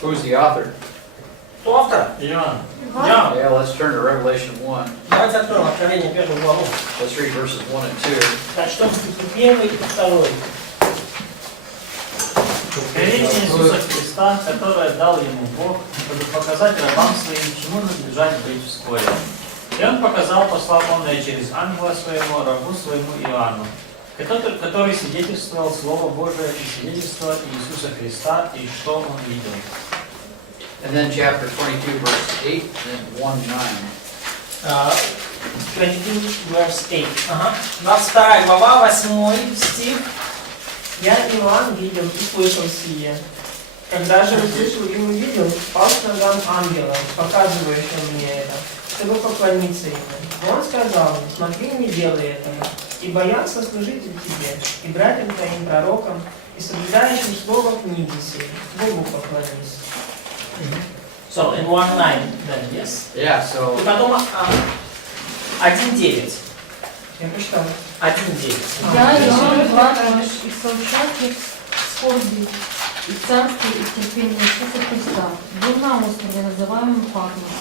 Who's the author? Кто автор? Иоанн. Иоанн. Yeah, let's turn to Revelation 1. Давайте откроем Откровение 1 главу. Let's read verses 1 and 2. Прочтем стихи 1 и 2. Откровение Иисуса Христа, которое дал ему Бог, чтобы показать рабам своим, чему надлежать быть вскоре. И он показал посланное через ангела своего, рабу своему Иоанну, который свидетельствовал Слово Божие и свидетельство Иисуса Христа, и что он видел. And then chapter 22, verse 8, and 1:9. 22, verse 8. 22 глава, 8 стих. Я, Иоанн, видел и слышал сие. Когда же услышал и увидел, пал к ногам ангела, показывающего мне это, чтобы поклониться ему. Но он сказал мне: смотри, не делай этого, ибо я сослужитель тебе, и братьям твоим пророкам, и соблюдающим слово книги сей, Богу поклонись. So, in 1:9, then, yes? Yeah, so И потом 1:9. Я прочитал. 1:9. Я, Иоанн, брат ваш и соучастник скорби и царствия и терпения Иисуса Христа, был на острове, называемом Патмос,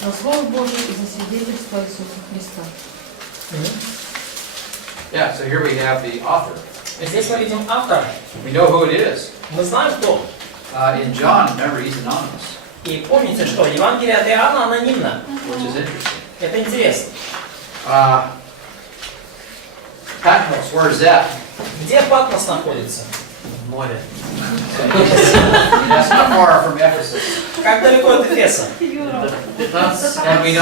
за Слово Божие и за свидетельство Иисуса Христа. yeah, so here we have the author. Здесь мы видим автора. We know who it is. Мы знаем, кто. In John, remember, he's anonymous, И помните, что Евангелие от Иоанна анонимно. which is interesting. Это интересно. Patmos, where is that? Где Патмос находится? Море. That's not far from Ephesus. Как далеко от Эфеса? And we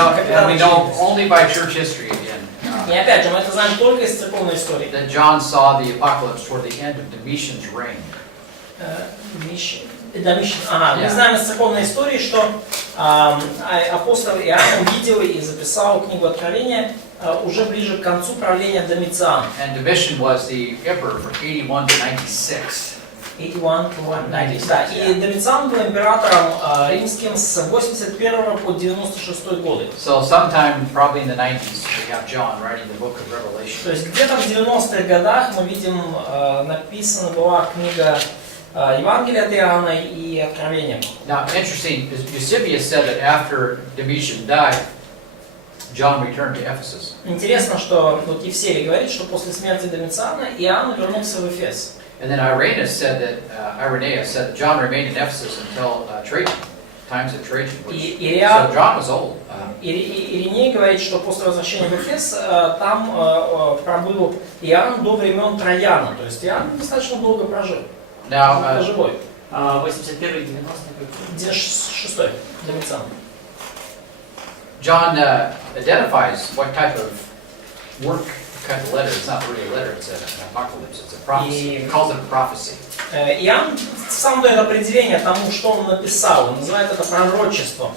know only by church history again И опять же, мы это знаем только из церковной истории. that John saw the apocalypse toward the end of Domitian's reign. Мы знаем из церковной истории, что апостол Иоанн видел и записал книгу Откровения уже ближе к концу правления Домициана. And Domitian was the emperor from 81 to 96. 81 to 96. Да, и Домициан был императором римским с 81 по 96 годы. So sometime probably in the 90s we have John writing the book of Revelation. То есть где-то в 90-х годах мы видим, написана была книга Евангелия от Иоанна и Откровения. Now, interesting, Eusebius said that after Domitian died, John returned to Ephesus. Интересно, что вот Евсевий говорит, что после смерти Домициана Иоанн вернулся в Эфес. And then Irenaeus said that John remained in Ephesus until Trajan, times of Trajan. So John was old. Ириней говорит, что после возвращения в Эфес там пробыл Иоанн до времен Трояна. То есть Иоанн достаточно долго прожил. Now, живой. 81-й, 90-й. 96-й Домициан. John identifies what type of work, kind of letter. It's not really a letter, it's an apocalypse, it's a prophecy. He calls it a prophecy. Иоанн сам дает определение тому, что он написал. Он называет это пророчеством.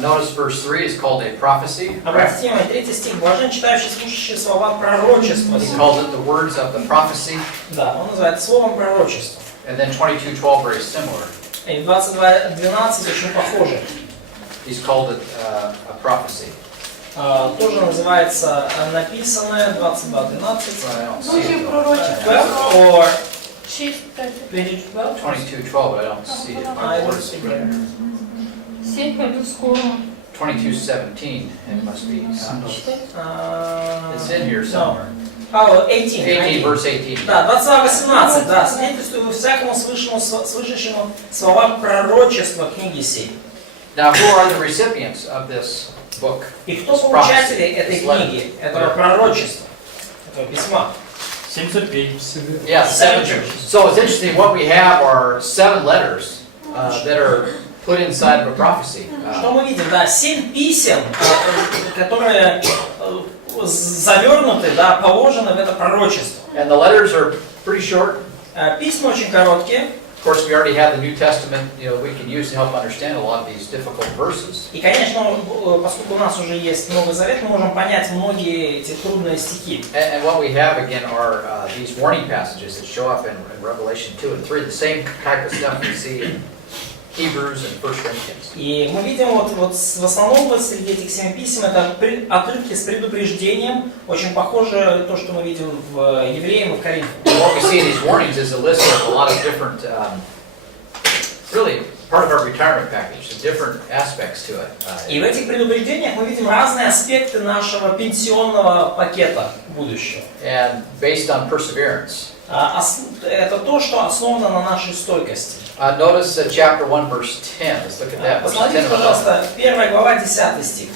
Notice verse 3 is called a prophecy. Обратите внимание, 3 стих. Блажен читающий, слушающий слова пророчества. He calls it the words of the prophecy. Да, он называет словом пророчества. And then 22:12 very similar. И 22:12 очень похоже. He's called it a prophecy. Тоже называется написанное 22:12. Божье пророчество. 12 or 22:12, I don't see it. I don't see it. Сеть пойду скоро. 22:17, it must be. It's in here somewhere. 18, verse 18. Да, 22:18, да, свидетельствую всякому слышащему слова пророчества книги сей. Now, who are the recipients of this book? И кто получатели этой книги, этого пророчества, этого письма? 7 церквей. Yeah, 7 churches. So it's interesting, what we have are 7 letters that are put inside of a prophecy. Что мы видим? Да, 7 писем, которые завернуты, да, положены в это пророчество. And the letters are pretty short. Письма очень короткие. Of course, we already have the New Testament, we can use to help understand a lot of these difficult verses. И, конечно, поскольку у нас уже есть Новый Завет, мы можем понять многие эти трудные стихи. And what we have again are these warning passages that show up in Revelation 2 and 3, the same type of stuff we see in Hebrews and 1 Corinthians. И мы видим в основном среди этих 7 писем это отрывки с предупреждением, очень похоже на то, что мы видим в Евреям и в Коринфе. What we see in these warnings is a list of a lot of different really part of our retirement package, the different aspects to it. И в этих предупреждениях мы видим разные аспекты нашего пенсионного пакета будущего. And based on perseverance. Это то, что основано на нашей стойкости. Notice chapter 1, verse 10. Let's look at that. Посмотрите, пожалуйста, 1 глава, 10 стих.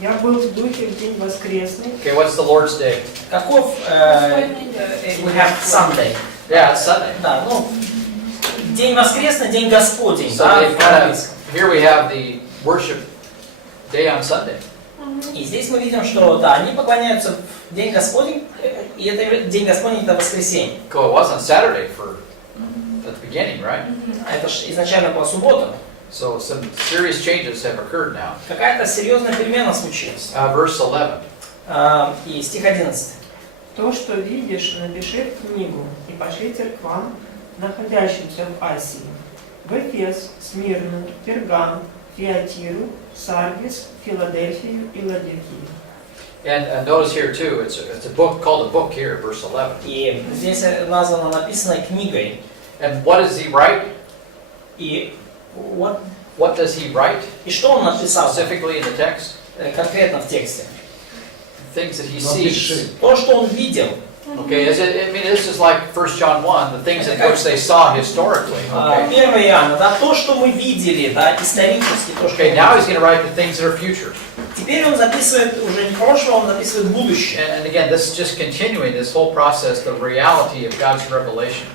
Я был в духе в день воскресный. Okay, what's the Lord's Day? Каков we have Sunday? Yeah, it's Sunday. Да, ну, день воскресный, день Господень. So Да, here we have the worship day on Sunday. и здесь мы видим, что да, они поклоняются в день Господень, и это день Господень это воскресенье. It was on Saturday at the beginning, right? Это же изначально была суббота. So some serious changes have occurred now. Какая-то серьезная перемена случилась. Verse 11. И стих 11. То, что видишь, напиши в книгу и пошли церквам, находящимся в Асии, в Эфес, Смирну, Пергам, Фиатиру, Сардис, Филадельфию и Ладикию. And notice here too, it's a book called a book here, verse 11. И здесь названо написано книгой. And what does he write? И what does he write? И что он написал? Specifically in the text? Конкретно в тексте. Things that he sees. То, что он видел. Okay, I mean, this is like 1 John 1, the things in which they saw historically. Okay. 1 Иоанна, да, то, что мы видели, да, исторически, то, что. Okay, now he's going to write the things that are future. Теперь он записывает уже не прошлое, он записывает будущее. And again, this is just continuing this whole process, the reality of God's revelation.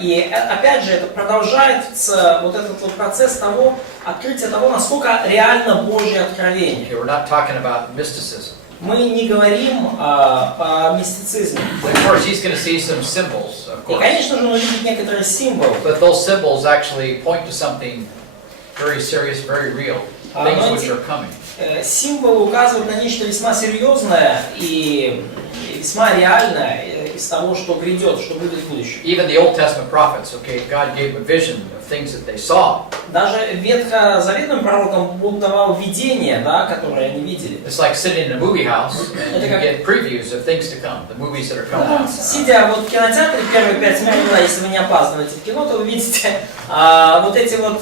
И опять же, это продолжается вот этот вот процесс того, открытия того, насколько реально Божье откровение. Okay, we're not talking about mysticism. Мы не говорим о мистицизме. Of course, he's going to see some symbols, of И, course. конечно же, он увидит некоторые символы. But those symbols actually point to something very serious, very real, things which are coming. Символы указывают на нечто весьма серьезное и весьма реальное из того, что грядет, что будет в будущем. Even the Old Testament prophets, okay, God gave a vision of things that they saw. Даже ветхозаветным пророкам Бог давал видения, да, которые они видели. It's like sitting in a movie house and you get previews of things to come, the movies that are coming out. Сидя вот в кинотеаре первые 5 минут, если вы не опаздываете в кино, то вы видите вот эти вот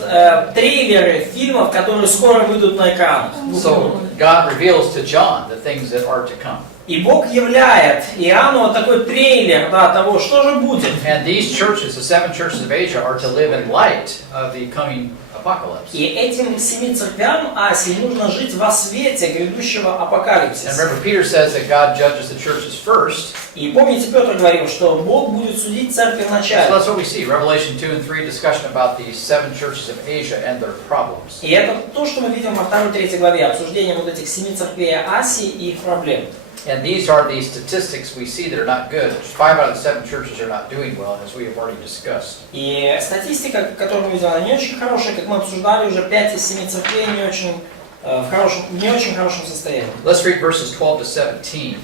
трейлеры фильмов, которые скоро выйдут на экранах. So God reveals to John the things that are to come. И Бог являет Иоанну вот такой трейлер, да, того, что же будет. And these churches, the 7 churches of Asia, are to live in light of the coming apocalypse. И этим 7 церквям Асии нужно жить во свете грядущего And апокалипсиса. remember, Peter says that God judges the churches first. И помните, Петр говорил, что Бог будет судить церковь So вначале. that's what we see. Revelation 2 and 3, discussion about the 7 churches of Asia and their problems. И это то, что мы видим во 2-3 главе, обсуждение вот этих 7 церквей Асии и их проблем. And these are the statistics we see that are not good. 5 out of the 7 churches are not doing well, as we have already discussed. И статистика, которую мы видим, она не очень хорошая, как мы обсуждали, уже 5 из 7 церквей не очень в не очень хорошем состоянии. Let's read verses 12 to 17.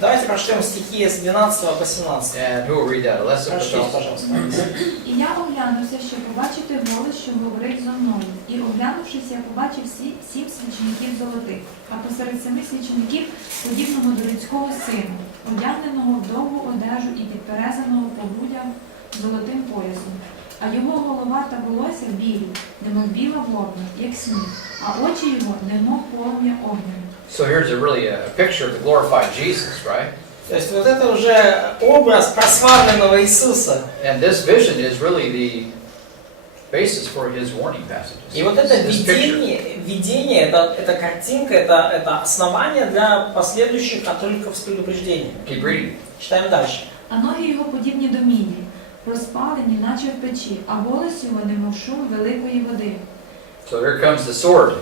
Давайте прочтем стихи с 12 по 17. And who will read that? Let's Прочтите, пожалуйста. І я оглянувся, щоб побачити голос, що говорив зо мною. І оглянувшись, я побачив 7 свічників золотих, а посеред 7 свічників, подібного до людського сину, одягненого в довгу одежу і підперезаного по грудях золотим поясом. А його голова та волосся білі, немов біла вовна, як сніг, а очі його немов полум'я огню. So here's really a picture of the glorified Jesus, right? То есть вот это уже образ прославленного Иисуса. And this vision is really the basis for his warning passages. И вот это This picture. видение, это картинка, это основание для последующих отрывков с предупреждением. Keep reading. Читаем дальше. А ноги його подібні до міді, розпалені, наче в печі, а голос його немов шум великої води. So here comes the sword.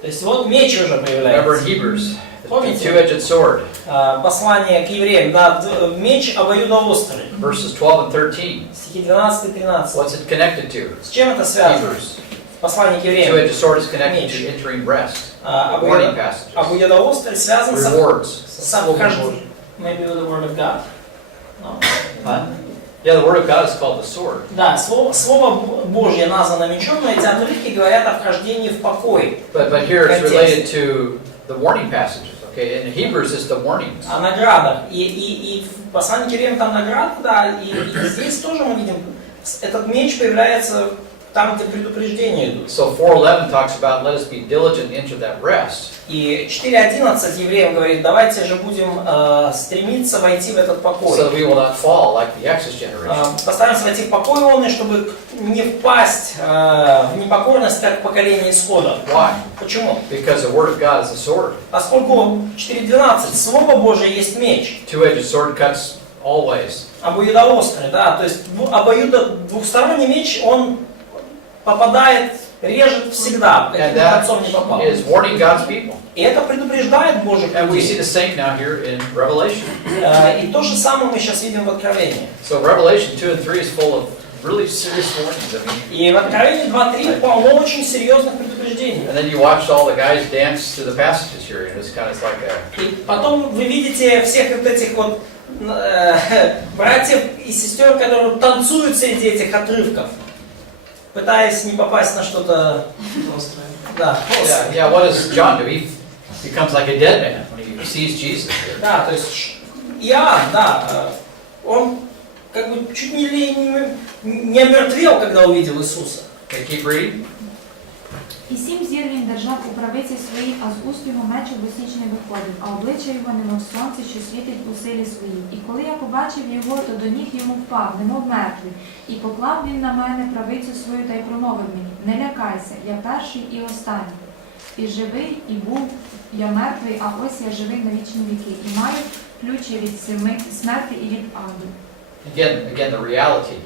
То есть вот меч уже Remember in появляется. Hebrews, the Помните? two-edged sword. Послание к евреям, да, меч обоюдоострый. Verses 12 and 13. Стихи 12 и 13. What's it connected to? С чем это связано? Hebrews. Послание к евреям. Two-edged sword is connected to entering rest. Warning passages. Обоюдоострый связан с Rewards. вхождением. Maybe with the word of God. No. Yeah, the word of God is called the sword. Да, слово Божье названо мечом, но эти отрывки говорят о вхождении в покой. But here it's related to the warning passages. Okay, in Hebrews it's the warnings. О наградах. И в послании к евреям там награда, да, и здесь тоже мы видим, этот меч появляется там, где предупреждения идут. So 4:11 talks about let us be diligent to enter that rest. И 4.11 евреям говорит, давайте же будем стремиться войти в этот покой. So that we will not fall like the Exodus generation. Постараемся войти в покой он, и чтобы не впасть в непокорность, как поколение исхода. Why? Почему? Because the word of God is a sword. Поскольку 4.12, Слово Божие есть меч. Two-edged sword cuts all ways. Обоюдоострый, да, то есть двухсторонний меч, он попадает, режет всегда, каким And бы that концом не попал. is warning God's people. И это предупреждает Божьих And we see людей. the same now here in Revelation. И то же самое мы сейчас видим в Откровении. So Revelation 2 and 3 is full of really serious warnings. I mean, И в Откровении 2.3 полно очень серьезных предупреждений. and then you watched all the guys dance to the passages here, and it's kind of like a И потом вы видите всех вот этих вот братьев и сестер, которые танцуют среди этих отрывков, пытаясь не попасть на что-то. Да, yeah. What does John do? He becomes like a dead man when he sees Jesus here. да, то есть Иоанн, да, он как бы чуть не омертвел, когда увидел Иисуса. Okay, keep reading. І 7 зір він держав у правиці своїй, а з уст його меч обосічний виходив, а обличчя його немов сонце, що світить у силі своїй. І коли я побачив його, то до ніг йому впав, немов мертвий. І поклав він на мене правицю свою та й промовив мені: не лякайся, я перший і останній. І живий, і був я мертвий, а ось я живий на вічні віки. І маю ключі від смерті і від аду. Again, the reality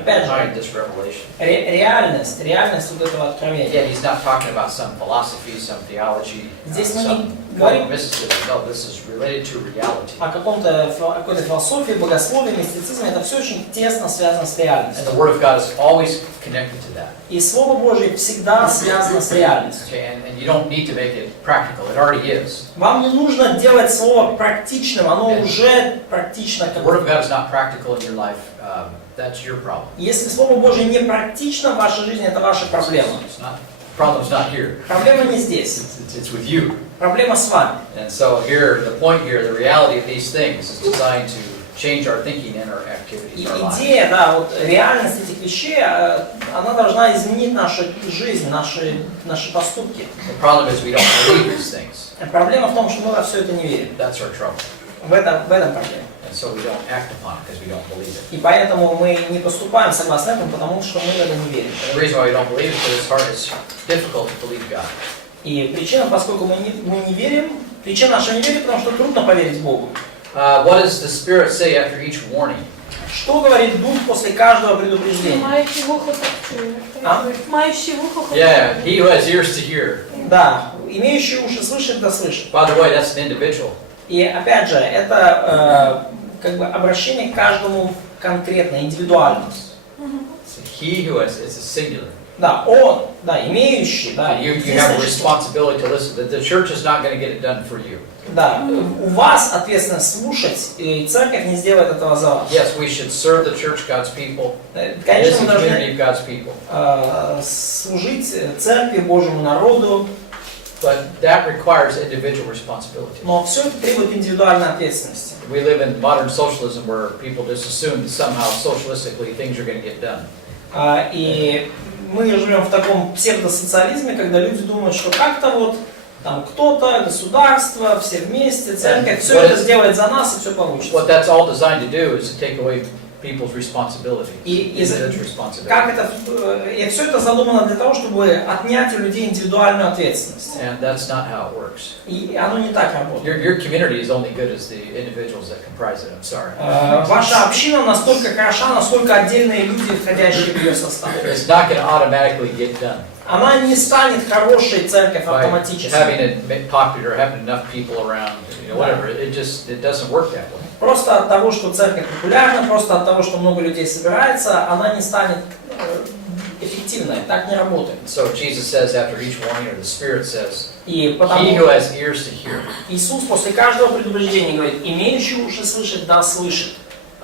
Опять же. behind this revelation. Реальность вот этого откровения. Again, he's not talking about some philosophy, some theology, Здесь мы не some говорим mysticism. No, this is related to reality. о какой-то философии, богословии, мистицизме. Это все очень тесно связано с And реальностью. the Word of God is always connected to that. И Слово Божие всегда связано с реальностью. Okay, and you don't need to make it practical. It already is. Вам не нужно делать Слово практичным, оно уже практично. The Word of God is not practical in your life. That's your problem. Если Слово Божие не практично в вашей жизни, это ваша проблема. Problem's not here. Проблема не здесь. It's with you. Проблема с вами. And so here, the point here, the reality of these things is designed to change our thinking and our activities, И our lives. идея, да, вот реальность этих вещей, она должна изменить нашу жизнь, наши поступки. The problem is we don't believe these things. Проблема в том, что мы во все это не верим. That's our trouble. В этом проблема. And so we don't act upon it because we don't believe it. И поэтому мы не поступаем согласно этому, потому что мы в это не верим. And the reason why we don't believe it is because it's hard, it's difficult to believe God. И причина, поскольку мы не верим, причина нашего неверия, потому что трудно поверить Богу. What does the Spirit say after each warning? Что говорит Дух после каждого предупреждения? Маючи вухо так чує. Маючи вухо так Yeah, he who has ears to hear. Да, имеющий уши слышит, да слышит. By the way, that's an individual. И опять же, это как бы обращение к каждому конкретно, индивидуально. So he who has, it's a singular. Да, он, да, имеющий, да. You have a responsibility to listen. The church is not going to get it done for you. Да, у вас ответственность слушать, и церковь не сделает этого за вас. Yes, we should serve the church, God's people. This Конечно, is мы the должны community of God's people. служить церкви, Божьему народу, But that requires individual responsibility. но все это требует индивидуальной ответственности. We live in modern socialism where people just assume that somehow socialistically things are going to get done. И мы живем в таком псевдосоциализме, когда люди думают, что как-то вот там кто-то, государство, все вместе, церковь, все это сделает за нас и все получится. What that's all designed to do is to take away people's responsibility, individual responsibility. Как это, и все это задумано для того, чтобы отнять у людей индивидуальную ответственность. And that's not how it works. И оно не так работает. Your community is only good as the individuals that comprise it. I'm sorry. Ваша община настолько хороша, насколько отдельные люди, входящие в ее состав. It's not going to automatically get done. Она не станет хорошей церковь By автоматически. having it popular, having enough people around, whatever. It doesn't work that way. Просто от того, что церковь популярна, просто от того, что много людей собирается, она не станет эффективной. Так не работает. So Jesus says after each warning, or the Spirit says, И he потому who has ears to hear. Иисус после каждого предупреждения говорит: имеющий уши слышать, да слышит.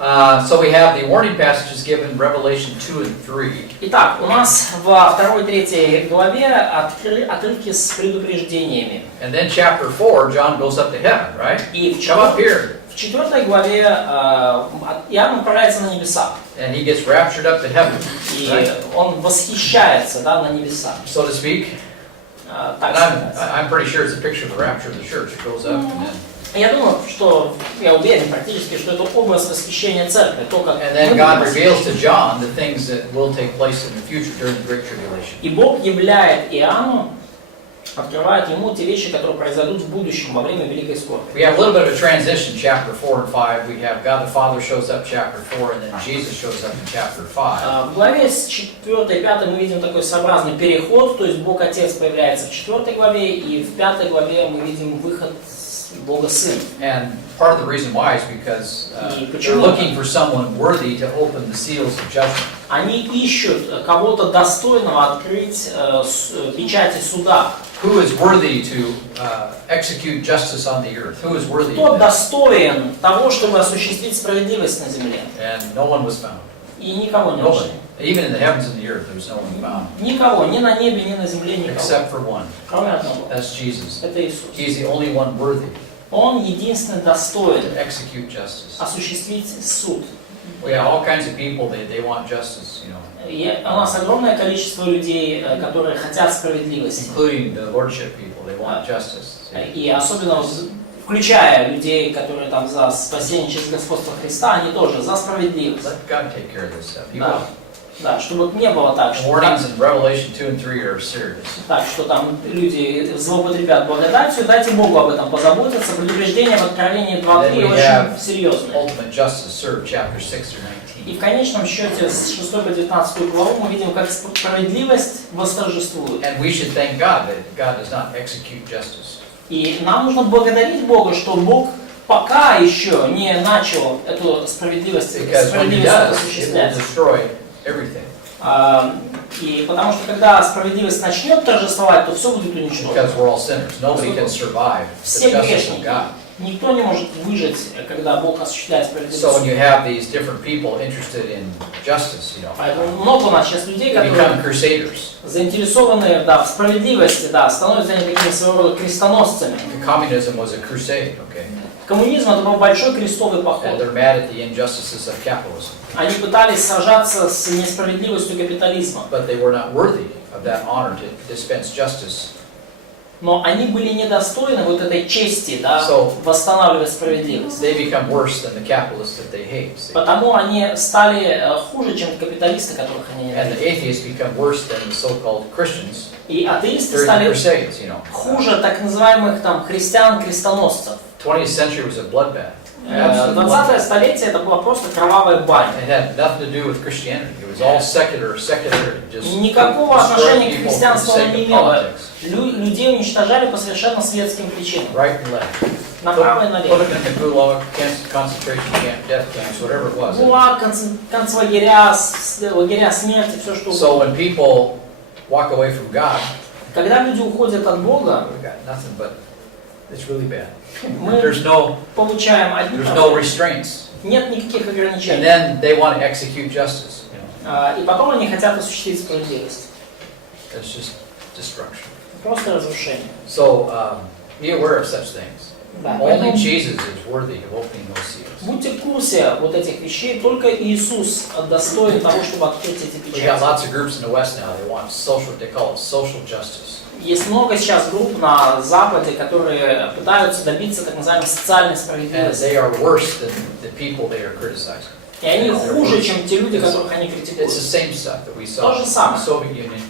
So we have the warning passages given in Revelation 2 and 3. Итак, у нас во 2-3 главе отрывки с предупреждениями. And then chapter 4, John goes up to heaven, right? И в Come up here. в 4 главе Иоанн отправляется на небеса. And he gets raptured up to heaven, И right? он восхищается, да, на небеса. So to speak. Так And сказать. I'm pretty sure it's a picture of the rapture of the church. It goes up and then. Я думаю, что, я уверен практически, что это образ восхищения церкви, то, как And then God reveals to John the things that will take place in the future during the Great Tribulation. И Бог являет Иоанну, открывает ему те вещи, которые произойдут в будущем во время Великой Скорби. We have a little bit of a transition, chapter 4 and 5. We have God the Father shows up, chapter 4, and then Jesus shows up in chapter 5. В главе с 4 и 5 мы видим такой своеобразный переход, то есть Бог Отец появляется в 4 главе, и в 5 главе мы видим выход Бога Сына. And part of the reason why is because they're looking for someone worthy to open the seals of judgment. Они ищут кого-то достойного открыть печати суда. Who is worthy to execute justice on the earth? Who is worthy? Кто достоин того, чтобы осуществить справедливость на земле? And no one was found. И никого не Nobody. нашли. Even in the heavens and the earth, there was no one found. Никого, ни на небе, ни на земле, никого. Except for one. Кроме одного. That's Jesus. Это Иисус. He's the only one worthy Он единственный достоин to execute justice. осуществить суд. We have all kinds of people, they want justice, you know, И у нас огромное количество людей, которые хотят справедливости. including the lordship people. They want justice. И особенно включая людей, которые там за спасение через господство Христа, они тоже за справедливость. Let God take care of this stuff. He Да. will. Да, чтобы не было так, что, Warnings in Revelation 2 and 3 are serious. так, что там люди злоупотребят благодатью, дайте Богу об этом позаботиться. Предупреждение в Откровении 2:3 очень серьезное. Ultimate justice served, chapters 6 through 19. И в конечном счете с 6 по 19 главу мы видим, как справедливость восторжествует. And we should thank God that God does not execute justice. И нам нужно благодарить Бога, что Бог пока еще не начал эту справедливость Because when He does, it will осуществлять. destroy everything. И потому что когда справедливость начнет торжествовать, то все будет уничтожено. Because we're all sinners. Nobody can survive the Все justice of грешники. God. Никто не может выжить, когда Бог осуществляет справедливость. So when you have these different people interested in justice, you know, Поэтому много у нас сейчас людей, they которые become crusaders. заинтересованы, да, в справедливости, да, становятся они такими своего рода крестоносцами. Communism was a crusade, okay? Коммунизм это был большой крестовый And поход. they're mad at the injustices of capitalism. Они пытались сражаться с несправедливостью капитализма, But they were not worthy of that honor to dispense justice. но они были недостойны вот этой чести, да, So- восстанавливать справедливость. They become worse than the capitalists that they hate. See? Потому они стали хуже, чем капиталисты, которых они And the ненавидят. atheists become worse than the so-called Christians И атеисты during the стали Crusades, you know. хуже так называемых там христиан-крестоносцев. 20th century was a bloodbath. Absolute 20-е bloodbath. столетие это была просто кровавая баня. It had nothing to do with Christianity. It was all secular, just Никакого destroyed отношения к people for the христианству оно sake не of имело. politics. Людей уничтожали по совершенно светским причинам. Right and left. Направо и Put налево. them in the gulag, concentration camp, death camps, whatever it was. ГУЛАГ, концлагеря, лагеря смерти, все что So угодно. when people walk away from God, Когда люди уходят от Бога, we've got nothing but it's really bad. мы There's получаем одни no проблемы. restraints. Нет никаких And ограничений. then they want to execute justice. You know, И потом они хотят осуществить справедливость. it's just destruction. Просто разрушение. So be aware of such things. Да, Only поэтому Jesus is worthy of opening those seals. будьте в курсе вот этих вещей. Только Иисус достоин того, чтобы открыть эти We got печати. lots of groups in the West now. They want social. They call it social justice. Есть много сейчас групп на Западе, которые пытаются добиться так называемой социальной And справедливости. they are worse than the people they are criticizing. И они хуже, чем те люди, которых они It's критикуют. the same stuff that we saw То же in the самое. Soviet Union.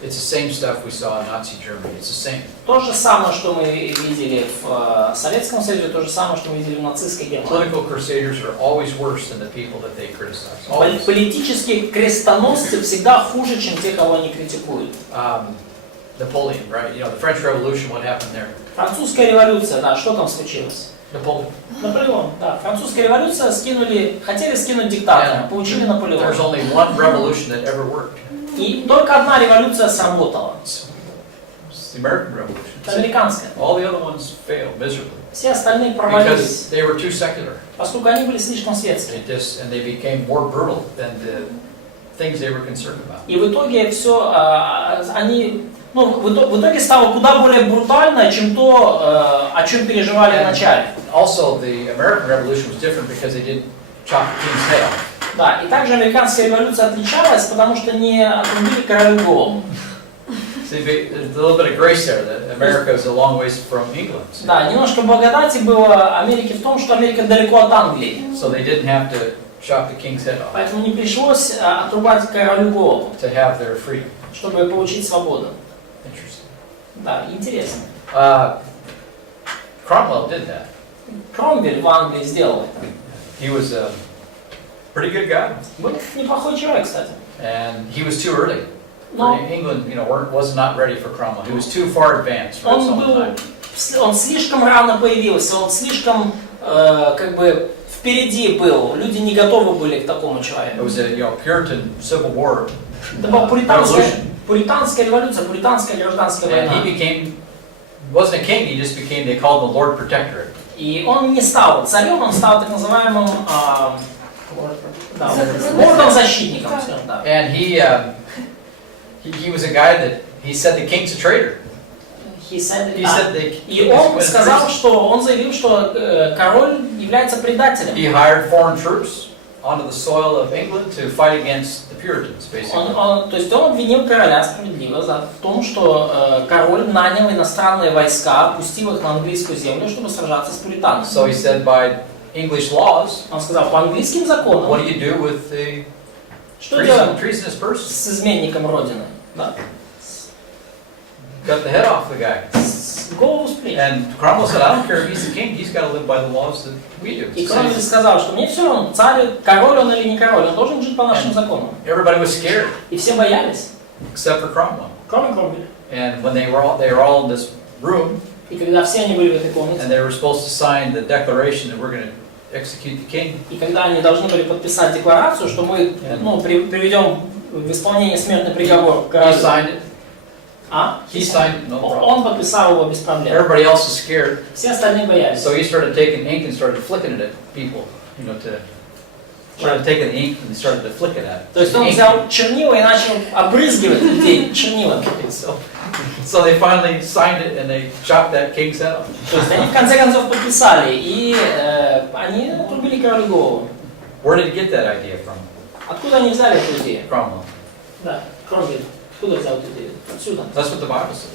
It's the same stuff we saw in Nazi Germany. It's the same. То же самое, что мы видели в Советском Союзе, то же самое, что мы видели в нацистской Германии. Political crusaders are always worse than the people that they criticize. Always. Политические крестоносцы всегда хуже, чем те, кого они критикуют. Napoleon, right? You know, the French Revolution, what happened there? Французская революция, да, что там случилось? Napoleon. Наполеон, да. Французская революция хотели скинуть диктатора, получили There's Наполеона. only one revolution that ever worked. И только одна революция сработала. It's the American Revolution. Это американская. All the other ones failed miserably Все остальные провалились, because they were too secular. поскольку они были слишком светские. And they became more brutal than the things they were concerned about. И в итоге все, они, ну, в итоге стало куда более брутально, чем то, о чем переживали в начале. Also, the American Revolution was different because they didn't chop the king's head off. Да, и также американская революция отличалась, потому что не отрубили королю голову. See, there's a little bit of grace there that America is a long ways from England. Да, немножко благодати было Америке в том, что Америка далеко от Англии. So they didn't have to chop the king's head off Поэтому не пришлось отрубать королю голову, to have their freedom. чтобы получить свободу. Interesting. Да, интересно. Cromwell did that. Кромвель в Англии сделал это. He was a pretty good guy, Был неплохой человек, кстати. and he was too early. Но England, was not ready for Cromwell. He was too far advanced for his он own был, time. он слишком рано появился, он слишком как бы впереди был. Люди не готовы были к такому It человеку. was a Puritan Civil War. Это была Revolution. пуританская революция, пуританская гражданская And война. he wasn't a king, he just became, they called him the Lord Protectorate. И он не стал царем, он стал так называемым лордом-защитником, скажем так. And he was a guy that, he said the king's a traitor. He said the И king он is сказал, что он заявил, что король является предателем. He hired foreign troops onto the soil of England to fight against the Puritans, basically. То есть он обвинил короля справедливо в том, что король нанял иностранные войска, пустил их на английскую землю, чтобы сражаться с пуританами. So he said by English laws, Он сказал, по английским законам, what do you do with the что делать treasonous person? с изменником Родины? Да? Cut the head off the guy. Голову с плеч. And Cromwell said, I don't care if he's the king, he's got to live by the laws that we do. И Кромвель сказал, что мне все равно, царь, король он или не король, он должен жить по нашим законам. Everybody was scared, И все боялись, except for Cromwell. кроме Кромвеля. And when they were all in this room, И когда все они были в этой and комнате, they were supposed to sign the declaration that we're going to execute the king, и когда они должны были подписать декларацию, что мы приведем в исполнение смертный приговор he королю. signed it. А? He signed it, no problem. Он подписал его без проблем. Everybody else is scared, Все остальные боялись. so he started taking ink and started flicking it at people, started taking the ink and started to flick it at. То есть он взял чернила и начал обрызгивать людей чернилами. So they finally signed it and they chopped that king's head off. То есть они в конце концов подписали, и они отрубили королю голову. Where did he get that idea from? Откуда они взяли эту идею? Cromwell. Да, Кромвель. Откуда взял эту идею? Отсюда. That's what the Bible says.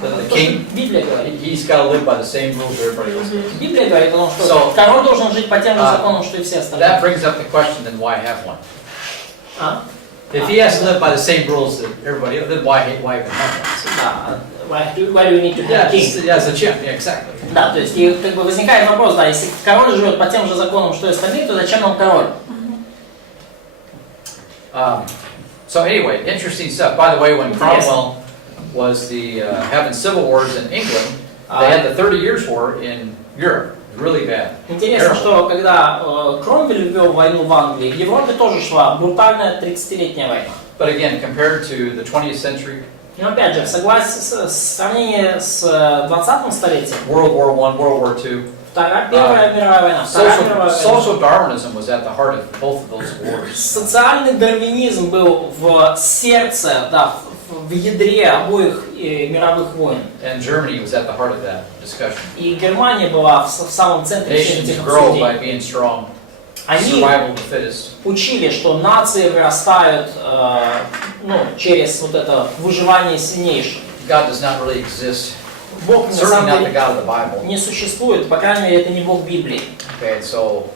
That the То, что king, Библия говорит. he's got to live by the same rules everybody else. Библия говорит о том, что So, король должен жить по тем же законам, что и все остальные. That brings up the question, then why have one? А? If he has to live by the same rules that everybody else, then why even have one? Да. Why do we need to have a king? Yeah, zачем? Yeah, exactly. Да, то есть и, как бы возникает вопрос, да, если король живет по тем же законам, что и остальные, то зачем нам король? So anyway, interesting stuff. By the way, when Cromwell was having civil wars in England, they had the 30 Years' War in Europe. Really bad. Интересно, что когда Кромвель ввел войну в Англии, в Европе тоже шла брутальная 30-летняя война. But again, compared to the 20th century, Но опять же, в сравнении с 20-м столетием, World War I, World War II, Первая мировая война, Вторая мировая война, social Darwinism was at the heart of both of those wars. социальный дарвинизм был в сердце, да, в ядре обоих мировых войн. And Germany was at the heart of that discussion. И Германия была в самом центре всех Nations этих grow by обсуждений. being strong. Они Survival of the fittest. учили, что нации вырастают через вот это выживание сильнейших. God does not really exist. Бог на Certainly самом not the деле God of the Bible. не существует, по крайней мере, это не Бог Библии. Okay, so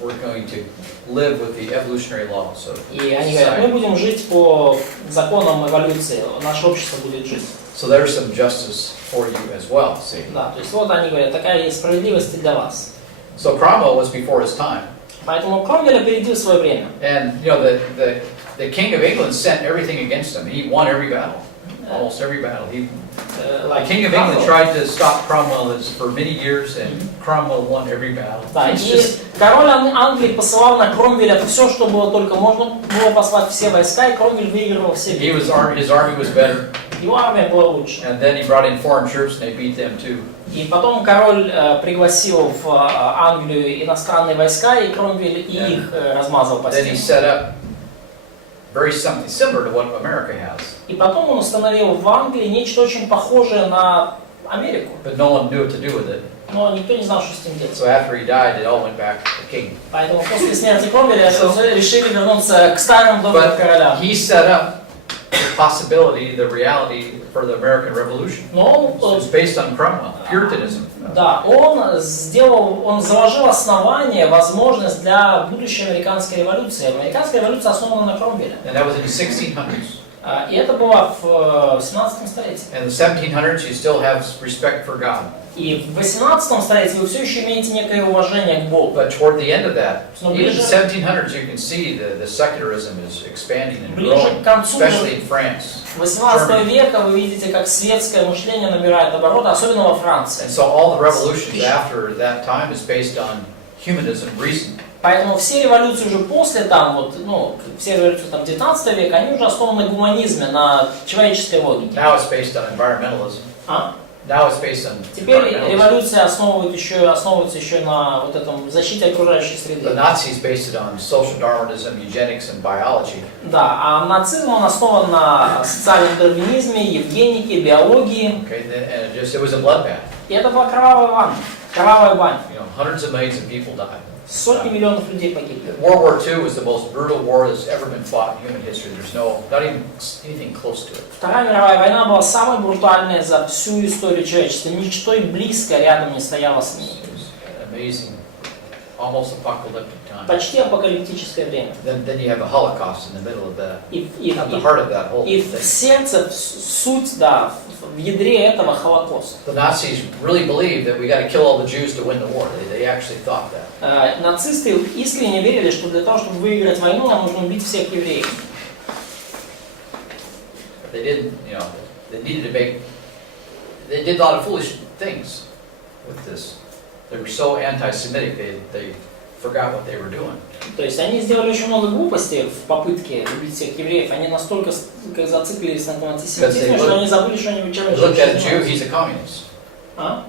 we're going to live with the evolutionary laws of И они говорят, мы society. будем жить по законам эволюции, наше общество будет жить. So there's some justice for you as well. See. Да, то есть вот они говорят, такая есть справедливость и для вас. So Cromwell was before his time, Поэтому Кромвель опередил свое время. and the king of England sent everything against him. He won every battle, almost every battle. The king of England tried to stop Cromwell for many years, and Cromwell won every battle. Да, It's и just- король Англии посылал на Кромвеля все, что было только можно было послать, все войска, и Кромвель выигрывал все битвы. his army was better, Его армия была лучше. and then he brought in foreign troops, and they beat them too. И потом король пригласил в Англию иностранные войска, и Кромвель и их размазал по Then he стенам. set up very something similar to what America has. И потом он установил в Англии нечто очень похожее на Америку. But no one knew what to do with it. Но никто не знал, что с ним делать. So after he died, it all went back to the king. Поэтому после смерти Кромвеля решили вернуться к старым добрым королям. He set up the possibility, the reality for the American Revolution. Но It was based on Cromwell, Puritanism. да, он заложил основание, возможность для будущей американской революции. Американская революция основана на Кромвеле. And that was in the 1600s. И это было в 17 столетии. In the 1700s, you still have respect for God. И в 18 столетии вы все еще имеете некое уважение к Богу. But toward the end of that, Но even in ближе, the 1700s, you can see the secularism is expanding and ближе growing, к концу especially in France. 18 века вы видите, как светское мышление набирает обороты, особенно во Франции. And so all the revolutions after that time is based on humanism, reason. Поэтому все революции уже после все революции 19 века, они уже основаны на гуманизме, на человеческой логике. Now it's based on environmentalism. Now it's based on Теперь environmentalism. революция основывается еще на вот этом защите окружающей The среды. Nazis based it on social Darwinism, eugenics, and biology. Да, а нацизм он основан на социальном дарвинизме, евгенике, биологии. Okay, and it was a bloodbath. И это была кровавая баня. You know, hundreds of millions of people died. Сотни миллионов людей погибли. World War II was the most brutal war that's ever been fought in human history. There's not even anything close to it. Вторая мировая война была самой брутальной за всю историю человечества. Ничто и близко рядом не стояло с ней. It was an amazing, almost apocalyptic time. Почти апокалиптическое время. Then you have the Holocaust in the middle of that. At the И heart of that whole в thing. сердце, суть, да, в ядре этого Холокоста. The Nazis really believed that we got to kill all the Jews to win the war. They actually thought that. Нацисты искренне верили, что для того, чтобы выиграть войну, нам нужно убить всех евреев. They didn't, you know, they needed to make. They did a lot of foolish things with this. They were so anti-Semitic. They forgot what they were doing. То есть они сделали очень много глупостей в попытке убить всех евреев. Они настолько зациклились на этом антисемитизме, что они забыли, что они чем They looked at a Jew, he's a communist.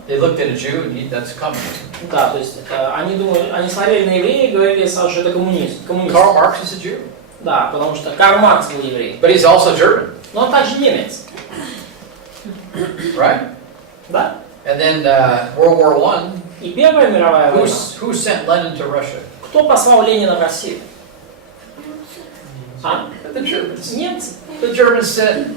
They looked at a Jew, and that's communism. Да, то есть они смотрели на еврея и говорили сразу, что это коммунист. Karl Marx is a Jew. Да, потому что Карл Маркс был еврей. But he's also German. Но он также немец. Right? Да? And then World War I. И Первая мировая война. Who sent Lenin to Russia? Кто послал Ленина в Россию? The Germans. Немцы. The Germans sent,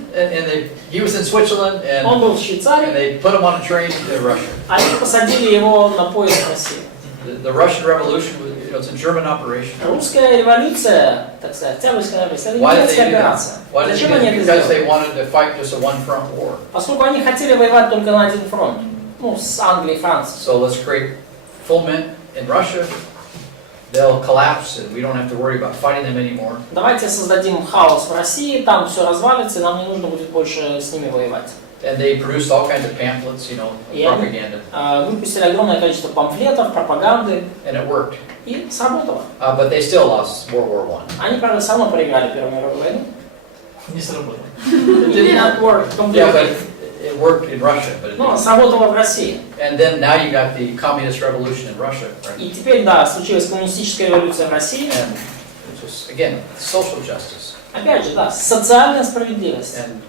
he was in Switzerland, Он and был в Швейцарии. they put him on a train to Russia. Они посадили его на поезд в Россию. The Russian Revolution, it's a German operation. Русская революция, так сказать, Октябрьская революция, это Why did they немецкая do that? операция. Why did they Зачем do они that? это Because сделали? they wanted to fight just a one-front war. Поскольку они хотели воевать только на один фронт. С Англией и Францией. So let's create foment in Russia. They'll collapse, and we don't have to worry about fighting them anymore. Давайте создадим хаос в России, там все развалится, и нам не нужно будет больше с ними воевать. And they produced all kinds of pamphlets, you know, propaganda. Выпустили огромное количество памфлетов, пропаганды. And it worked. И сработало. But they still lost World War I. Они, правда, все равно проиграли Первую мировую войну. Не сработало. It did not work Yeah, but completely. it worked in Russia. But it Но didn't. сработало в России. And then now you got the communist revolution in Russia, right? И теперь, да, случилась коммунистическая революция в России. And it's just, again, social justice. Опять же, да, социальная справедливость. And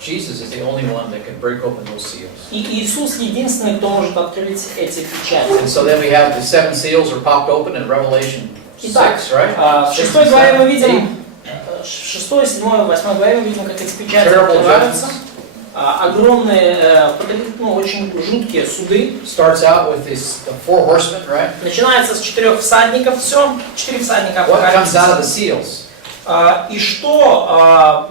Jesus is the only one that can break open those seals. И Иисус единственный, кто может открыть эти печати. And so then we have the 7 seals are popped open in Revelation 6, Итак, right? в 6 главе мы видим, в 6, 7, 8 главе мы видим, как эти печати Terrible открываются. judgments. Огромные, очень жуткие суды. Starts out with the 4 horsemen, right? Начинается с 4 всадников, все, 4 всадника What comes out of the апокалипсиса. seals? И что,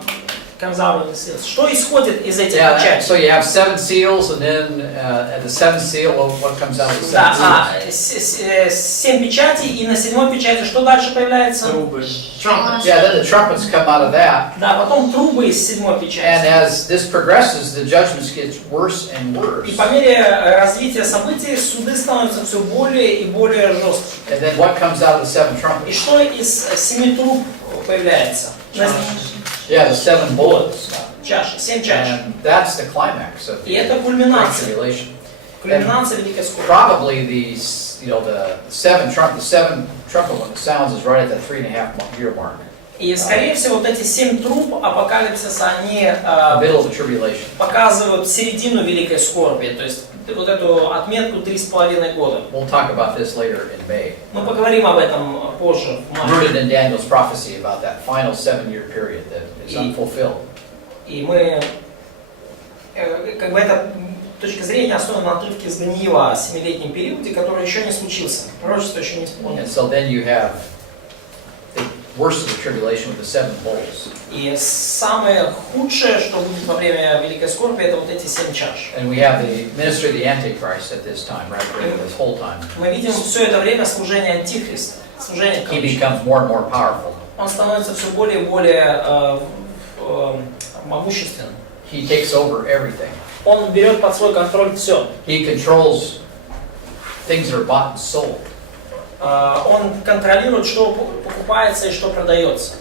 что исходит из этих Yeah, печатей? so you have 7 seals, and then at the 7th seal, what comes out of the 7 Да, seals? 7 печатей, и на 7 печати что дальше появляется? Трубы. Trumpets. Yeah, then the trumpets come out of that. Да, потом трубы из 7 And печати. as this progresses, the judgments get worse and worse. И по мере развития событий суды становятся все более и более жесткими. And then what comes out of the 7 И trumpets? что из 7 труб появляется? Yeah, the 7 bullets. Чаши, 7 чаш. And that's the climax of И the это Great кульминация. Tribulation. Кульминация Великой Скорби. Probably the 7 trumpet one that sounds is right at the 3.5 year mark. И, скорее всего, вот эти 7 труб апокалипсиса, они middle of the tribulation. показывают середину великой скорби, то есть вот эту отметку 3,5 года. We'll talk about this later in May. Мы поговорим об этом позже, в мае. Rooted in Daniel's prophecy about that final 7-year period that is unfulfilled. И мы, как бы эта точка зрения основана на отрывке из Даниила о 7-летнем периоде, который еще не случился, пророчество еще не And исполнилось. so then you have the worst of the tribulation with the 7 bowls. И самое худшее, что будет во время великой скорби, это вот эти 7 чаш. And we have the ministry of the Antichrist at this time, right? This whole time. Мы видим все это время служение Антихриста, служение He кавычки. becomes more and more powerful. Он становится все более и более могущественным. He takes over everything. Он берет под свой контроль все. He controls things that are bought and sold. Он контролирует, что покупается и что продается.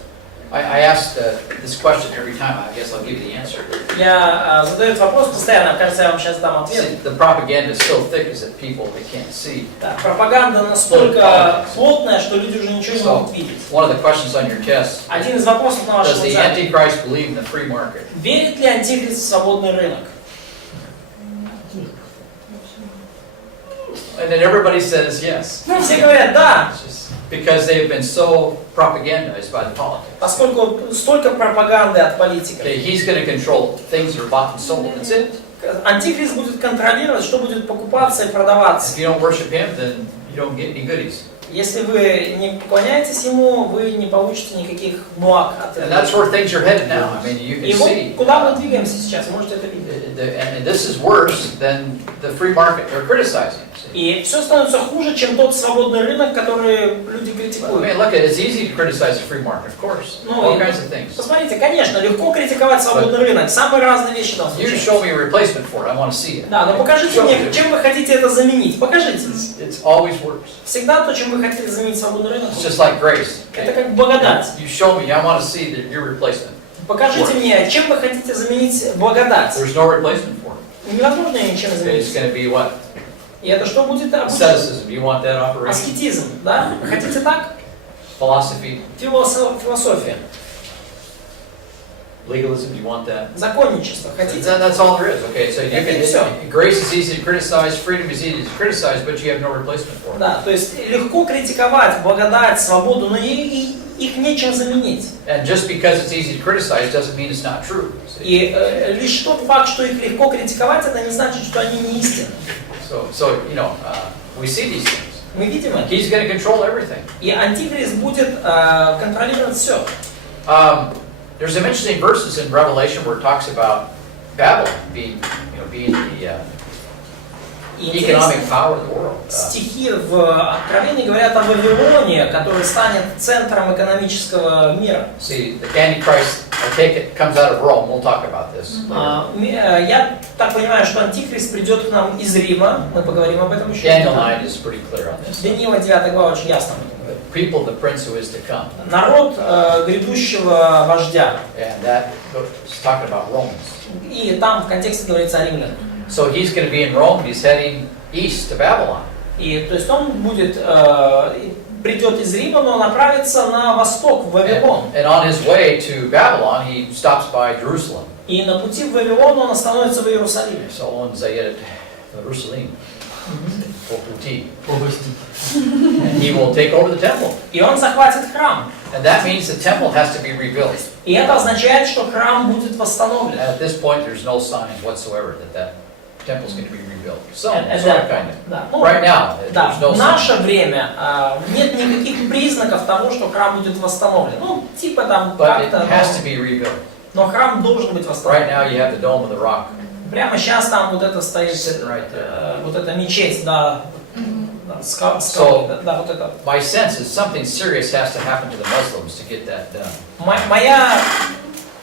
I asked this question every time. I guess I'll give you the answer. Я задаю этот вопрос постоянно, кажется, я вам сейчас дам ответ. See, the propaganda is so thick is that people they can't see. Да, пропаганда настолько плотная, что люди уже ничего не могут видеть. One of the questions on your test: Один из вопросов на вашем does the экзамене. Antichrist believe in the free market? Верит ли Антихрист в свободный рынок? And then everybody says yes. И все говорят да, It's just because they've been so propagandized by the politics. поскольку столько пропаганды от политиков. Okay, he's going to control things that are bought and sold. That's it. Антихрист будет контролировать, что будет покупаться и продаваться. If you don't worship him, then you don't get any goodies. Если вы не поклоняетесь ему, вы не получите никаких благ от And этого. that's where things are headed now. I mean, you И can вот see. куда мы двигаемся сейчас, можете это видеть. And this is worse than the free market they're criticizing. И все становится хуже, чем тот свободный рынок, который люди I критикуют. mean, look, it's easy to criticize the free market, of course. All kinds of things. Посмотрите, конечно, легко критиковать свободный рынок, самые разные вещи там You случаются. show me a replacement for it. I want to see it. Да, но покажите мне, чем вы хотите это заменить. Покажите. It's always worse. Всегда то, чем вы хотите заменить свободный рынок. It's just like grace. Это как благодать. You show me. I want to see your replacement. Покажите мне, чем вы хотите заменить благодать. There's no replacement for it. Невозможно ее ничем It's заменить. going to be what? И это что будет? Asceticism. You want that operation? Аскетизм, да? Вы хотите так? Philosophy. Философия. Legalism. You want that? Законничество. Хотите? That's all there is. Okay, so you Это can. Grace is easy to criticize. Freedom is easy to criticize, but you have no replacement for it. Да, то есть легко критиковать благодать, свободу, но их нечем заменить. And just because it's easy to criticize doesn't mean it's not true. И лишь тот факт, что их легко критиковать, это не значит, что они не истинны. So you know, we see these things. Мы видим это. He's going to control everything. И Антихрист будет контролировать все. There's some interesting verses in Revelation where it talks about Babylon being the economic power of the world. Стихи в Откровении говорят о Вавилоне, который станет центром экономического мира. See, the Antichrist, I take it, comes out of Rome. We'll talk about this. Я так понимаю, что Антихрист придет к нам из Рима. Мы поговорим об этом еще. Daniel 9 is pretty clear on this. Даниила 9 глава очень ясно об этом говорит. The people of the prince who is to come. Народ грядущего вождя. And that is talking about Romans. И там в контексте говорится о римлянах. So he's going to be in Rome. He's heading east to Babylon. И то есть он будет придет из Рима, но направится на восток в Вавилон. And on his way to Babylon, he stops by Jerusalem. И на пути в Вавилон он остановится в Иерусалиме. So on заедет в Иерусалим. По пути. And he will take over the temple. И он захватит храм. And that means the temple has to be rebuilt. И это означает, что храм будет восстановлен. At this point, there's no signs whatsoever that temple is going to be rebuilt. Some, Это- sort of, kind of. Да, ну, Right now, да, there's no в signs. наше время нет никаких признаков того, что храм будет восстановлен. Ну, типа там But it как-то, has to be rebuilt. но храм должен быть восстановлен. Right now, you have the Dome of the Rock. Прямо сейчас там вот это стоит, Sitting right there. вот эта мечеть, да, скалы, So- да, вот это. My sense is something serious has to happen to the Muslims to get that done. Моя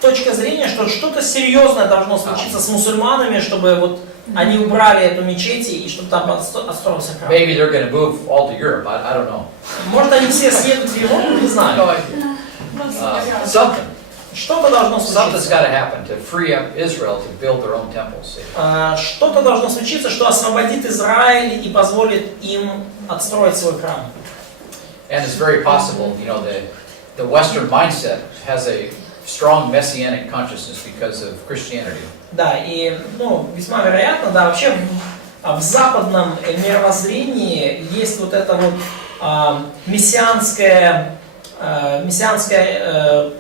точка зрения, что что-то серьезное должно случиться с мусульманами, чтобы вот они убрали эту мечеть и чтобы там отстроился храм. Maybe they're going to move all to Europe. I don't know. Может, они все съедут в Европу, не No знаю. idea. Something. Что-то должно Something's случиться. got to happen to free up Israel to build their own temples. See? Что-то должно случиться, что освободит Израиль и позволит им отстроить свой храм. And it's very possible, you know, the the Western mindset has a strong messianic consciousness because of Christianity. Да, и, ну, весьма вероятно, да, вообще в западном мировоззрении есть вот это вот мессианское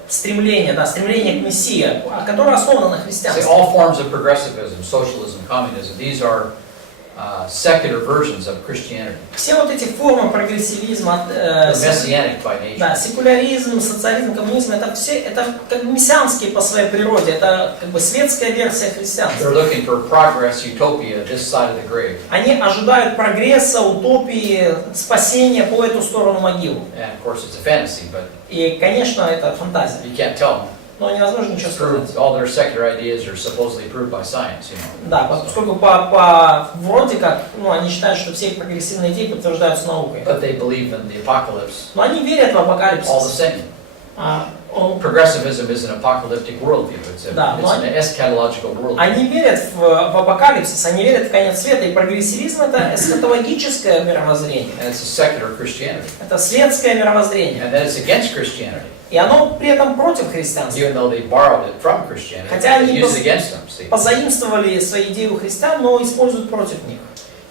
стремление, да, стремление к Мессии, которое основано на See, христианстве. all forms of progressivism, socialism, communism, these are secular versions of Christianity. Все вот эти формы прогрессивизма, They're messianic by nature. да, секуляризм, социализм, коммунизм, это все, это как бы мессианские по своей природе, это как бы светская версия христианства. They're looking for progress, utopia, this side of the grave. Они ожидают прогресса, утопии, спасения по эту сторону могилы. And of course it's a fantasy, but И, конечно, это фантазия. you can't tell them. Но невозможно ничего It's сказать. proved, all their secular ideas are supposedly proved by science, you know. Да, поскольку вроде как, ну, они считают, что все их прогрессивные идеи подтверждаются наукой. But they believe in the apocalypse Но они верят в all the апокалипсис. same. Progressivism is an apocalyptic worldview. It's Да, но an eschatological worldview. они верят в апокалипсис, они верят в конец света, и прогрессивизм это эсхатологическое мировоззрение. And it's a secular Christianity. Это светское мировоззрение. And that is against Christianity. И оно при этом против христианства. Even though they borrowed it from Christianity, Хотя they они use it against them. See? позаимствовали свои идеи у христиан, но используют против них.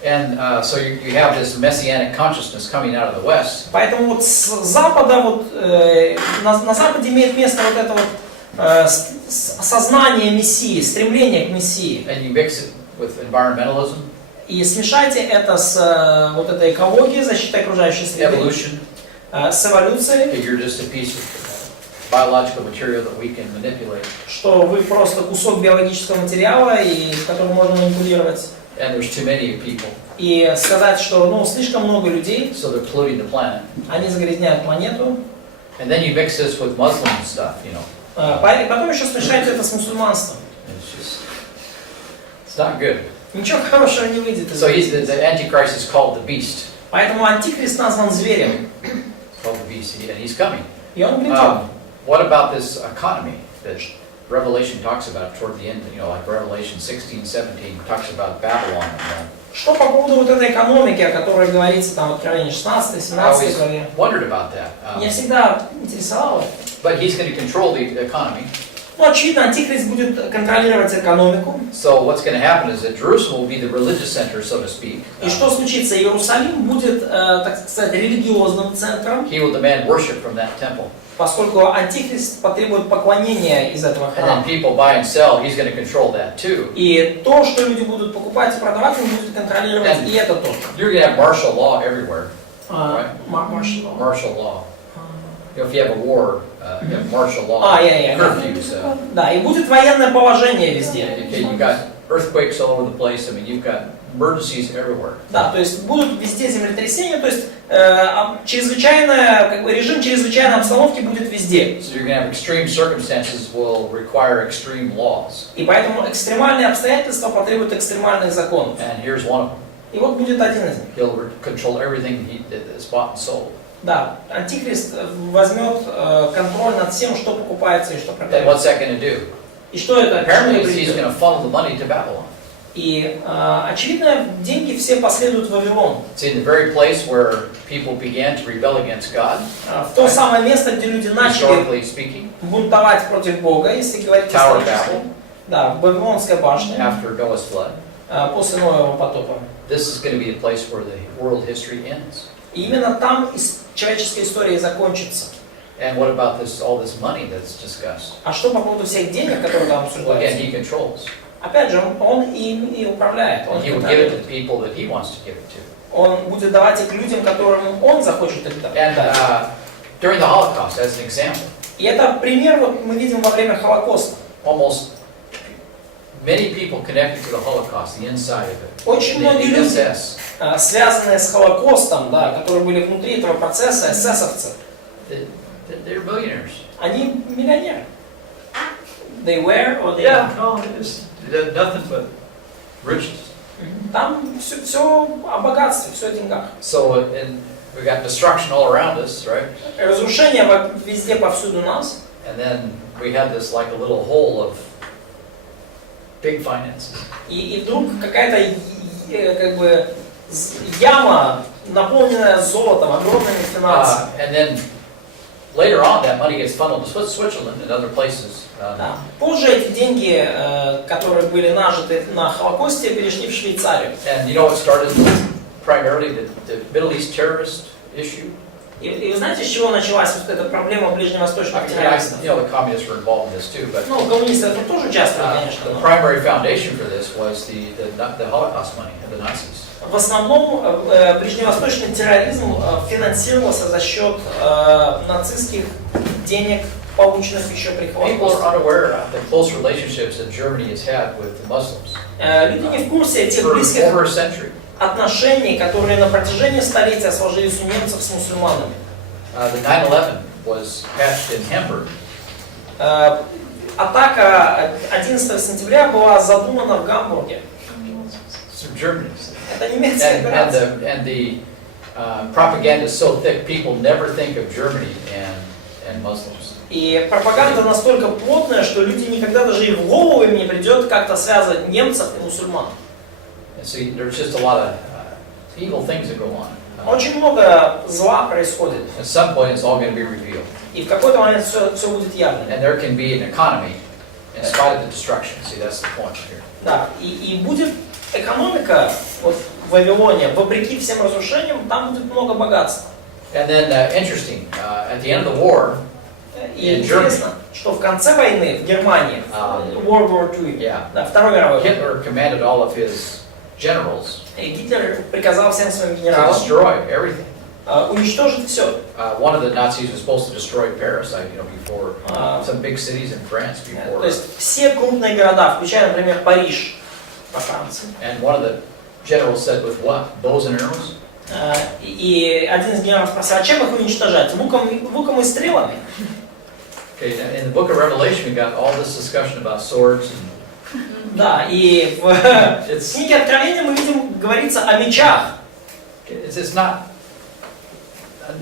And so you have this messianic consciousness coming out of the West. Поэтому вот с Запада, вот, на Западе имеет место вот это вот осознание Мессии, стремление к Мессии. And you mix it with environmentalism, И смешайте это с вот этой экологией, защитой окружающей среды, evolution. с эволюцией, You're just a piece of biological material that we can manipulate. что вы просто кусок биологического материала, который можно манипулировать. And there's too many people, И сказать, что ну, слишком много людей, so they're polluting the planet. они загрязняют планету. And then you mix this with Muslim stuff, you know. И потом еще смешайте это с мусульманством. It's not good. Ничего хорошего не выйдет из So этого. the Antichrist is called the beast. Поэтому антихрист назван зверем. It's called the beast, and he's coming. И он грядет. What about this economy that Revelation talks about toward the end? You know, like Revelation 16, 17 talks about Babylon. Что по поводу вот этой экономики, о которой говорится там в Откровении 16, I 17 always главе? wondered about that. Меня всегда интересовало. But he's going to control the economy. Ну, очевидно, антихрист будет контролировать экономику. So what's going to happen is that Jerusalem will be the religious center, so to speak. И что случится? Иерусалим будет, так сказать, религиозным центром, He will demand worship from that temple. поскольку антихрист потребует поклонения из этого And then храма. people buy and sell, he's going to control that too. И то, что люди будут покупать и продавать, он будет контролировать и это тоже. You're going to have martial law everywhere. Маршал. Martial law. You know, if you have a war, you have martial law. Curfews. Да, и будет военное положение везде. Okay, you've got earthquakes all over the place. I mean, you've got emergencies everywhere. Да, то есть будут везде землетрясения, то есть чрезвычайное, как бы режим чрезвычайной обстановки будет везде. So you're going to have extreme circumstances will require extreme laws. И поэтому экстремальные обстоятельства потребуют экстремальных законов. And here's one of them. И вот будет один из них. He'll control everything that's bought and sold. Да, антихрист возьмет контроль над всем, что покупается и что And продается. what's that going to do? И что это? Apparently, he's going to funnel the money to Babylon. И очевидно, деньги все последуют в Вавилон. It's in the very place where people began to rebel against God, В то самое место, где люди начали historically speaking, бунтовать против Бога, если говорить Tower исторически. Да, в Вавилонской башне, after Noah's flood. после Ноевого потопа. This is going to be the place where the world history ends. И именно там человеческая история и закончится. And what about all this money that's discussed? А что по поводу всех денег, которые там Well, again, обсуждаются? he controls. Опять же, он им и управляет. Он, He will give it to people that he wants to give it to. он будет давать их людям, которым он захочет их And дать. during the Holocaust, as an example, И это пример, вот мы видим во время Холокоста. almost many people connected to the Holocaust, the inside of it, Очень многие the люди, SS, связанные с Холокостом, да, которые были внутри этого процесса, эсэсовцы, they're billionaires. они миллионеры. They were or they No, it's nothing but riches. Там все о богатстве, все о деньгах. So, and we got destruction all around us, right? Разрушение везде, повсюду нас. And then we had this like a little hole of big finances. И вдруг какая-то как бы яма, наполненная золотом, огромными финансами. And then later on, that money gets funneled to Switzerland and other places. Да. Позже эти деньги, которые были нажиты на Холокосте, перешли в Швейцарию. And you know what started primarily the Middle East terrorist issue? И вы знаете, с чего началась вот эта проблема ближневосточных You террористов? know, the communists were involved in this too, but Ну, коммунисты это тоже участвовали, конечно. the Но primary foundation for this was the Holocaust money of the Nazis. в основном ближневосточный терроризм финансировался за счет нацистских денег, полученных еще при People Холокосте. are unaware of the close relationships that Germany has had with the Muslims Люди не в курсе тех for близких over a century. отношений, которые на протяжении столетия сложились у немцев с мусульманами. The 9/11 was hatched in Hamburg. Атака 11 сентября была задумана в Гамбурге. It's from Germany. Это немецкая операция. And the propaganda is so thick, people never think of Germany and Muslims. И пропаганда настолько плотная, что люди никогда даже и в голову им не придет как-то связывать немцев и мусульман. And so there's just a lot of evil things that go on. Очень много зла происходит. At some point, it's all going to be revealed. И в какой-то момент все будет явно. And there can be an economy in spite of the destruction. See, that's the point here. Да, и будет экономика вот, в Вавилоне, вопреки всем разрушениям, там будет много богатства. And then, interesting, at the end of the war, И интересно, что в конце войны в Германии, World War II, yeah, да, Второй мировой, Hitler commanded all of his generals и Гитлер приказал всем своим to генералам destroy everything. уничтожить все. One of the Nazis was supposed to destroy Paris, before some big cities in France before. То есть все крупные города, включая, например, Париж во Франции. And one of the generals said, with what? Bows and arrows? И один из генералов спросил, а чем их уничтожать? Луком и стрелами? Okay, in the book of Revelation, we got all this discussion about swords and Да, и в книге Откровения мы видим, говорится о мечах. it's not.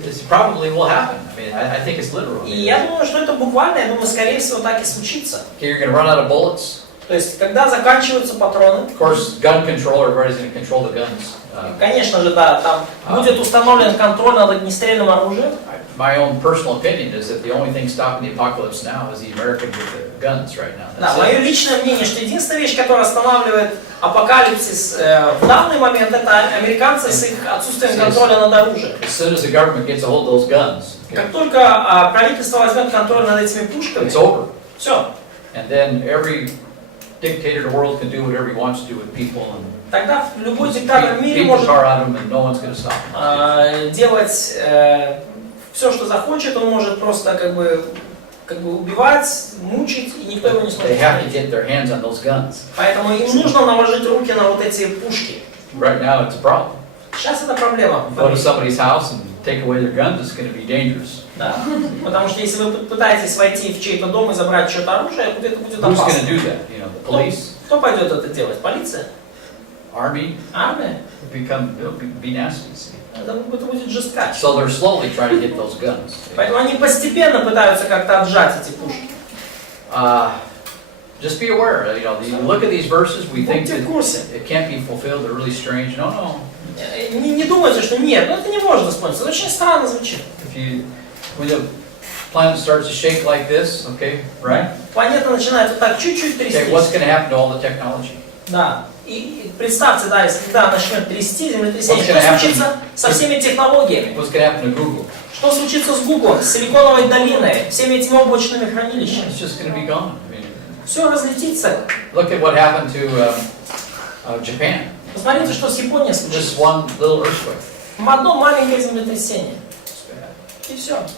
It probably will happen. I mean, I think it's literal. И я думаю, что это буквально, я думаю, скорее всего, так и случится. Okay, you're going to run out of bullets. То есть, когда заканчиваются патроны, Of course, gun control. Everybody's going to control the guns. конечно же, да, там будет установлен контроль над огнестрельным оружием. My own personal opinion is that the only thing stopping the apocalypse now is the American with the guns right now. Да, That's мое it. личное мнение, что единственная вещь, которая останавливает апокалипсис в данный момент, это американцы с их отсутствием контроля над оружием. As soon as the government gets a hold of those guns, Как только правительство возьмет контроль над этими пушками, it's over. все. And then every dictator in the world can do whatever he wants to do with people and Тогда любой диктатор в мире beat the может tar out of them, and no one's going to stop him. делать все, что захочет, он может просто как бы убивать, мучить, и никто его не They сможет have to остановить. get their hands on those guns. Поэтому им нужно наложить руки на вот эти пушки. Right now, it's a problem. Сейчас это проблема. Go to somebody's house and take away their guns, it's going to be dangerous. Да. Потому что если вы пытаетесь войти в чей-то дом и забрать чье-то оружие, это будет Who's going to опасно. do that? The police, Кто пойдет это делать? Полиция? army, Армия? it'll be nasty. See? Это будет жестко. So they're slowly trying to get those guns. Поэтому они постепенно пытаются как-то отжать эти пушки. Just be aware. You look at these verses, we think Будьте that в курсе. it can't be fulfilled. They're really strange. No. Не думайте, что нет, это не может исполниться. Это очень странно звучит. When the planet starts to shake like this, okay, right? Планета начинает вот так чуть-чуть Okay, what's трястись. going to happen to all the technology? Да. И представьте, да, если когда начнет трясти землетрясение, What's что gonna happen? случится со всеми технологиями? What's going to happen to Google? Что случится с Google, с Силиконовой долиной, всеми этими облачными хранилищами? It's just going to be gone. Все разлетится. Look at what happened to Japan. Посмотрите, что с Японией Just случилось. one little earthquake. Одно маленькое землетрясение. It's bad. И все. And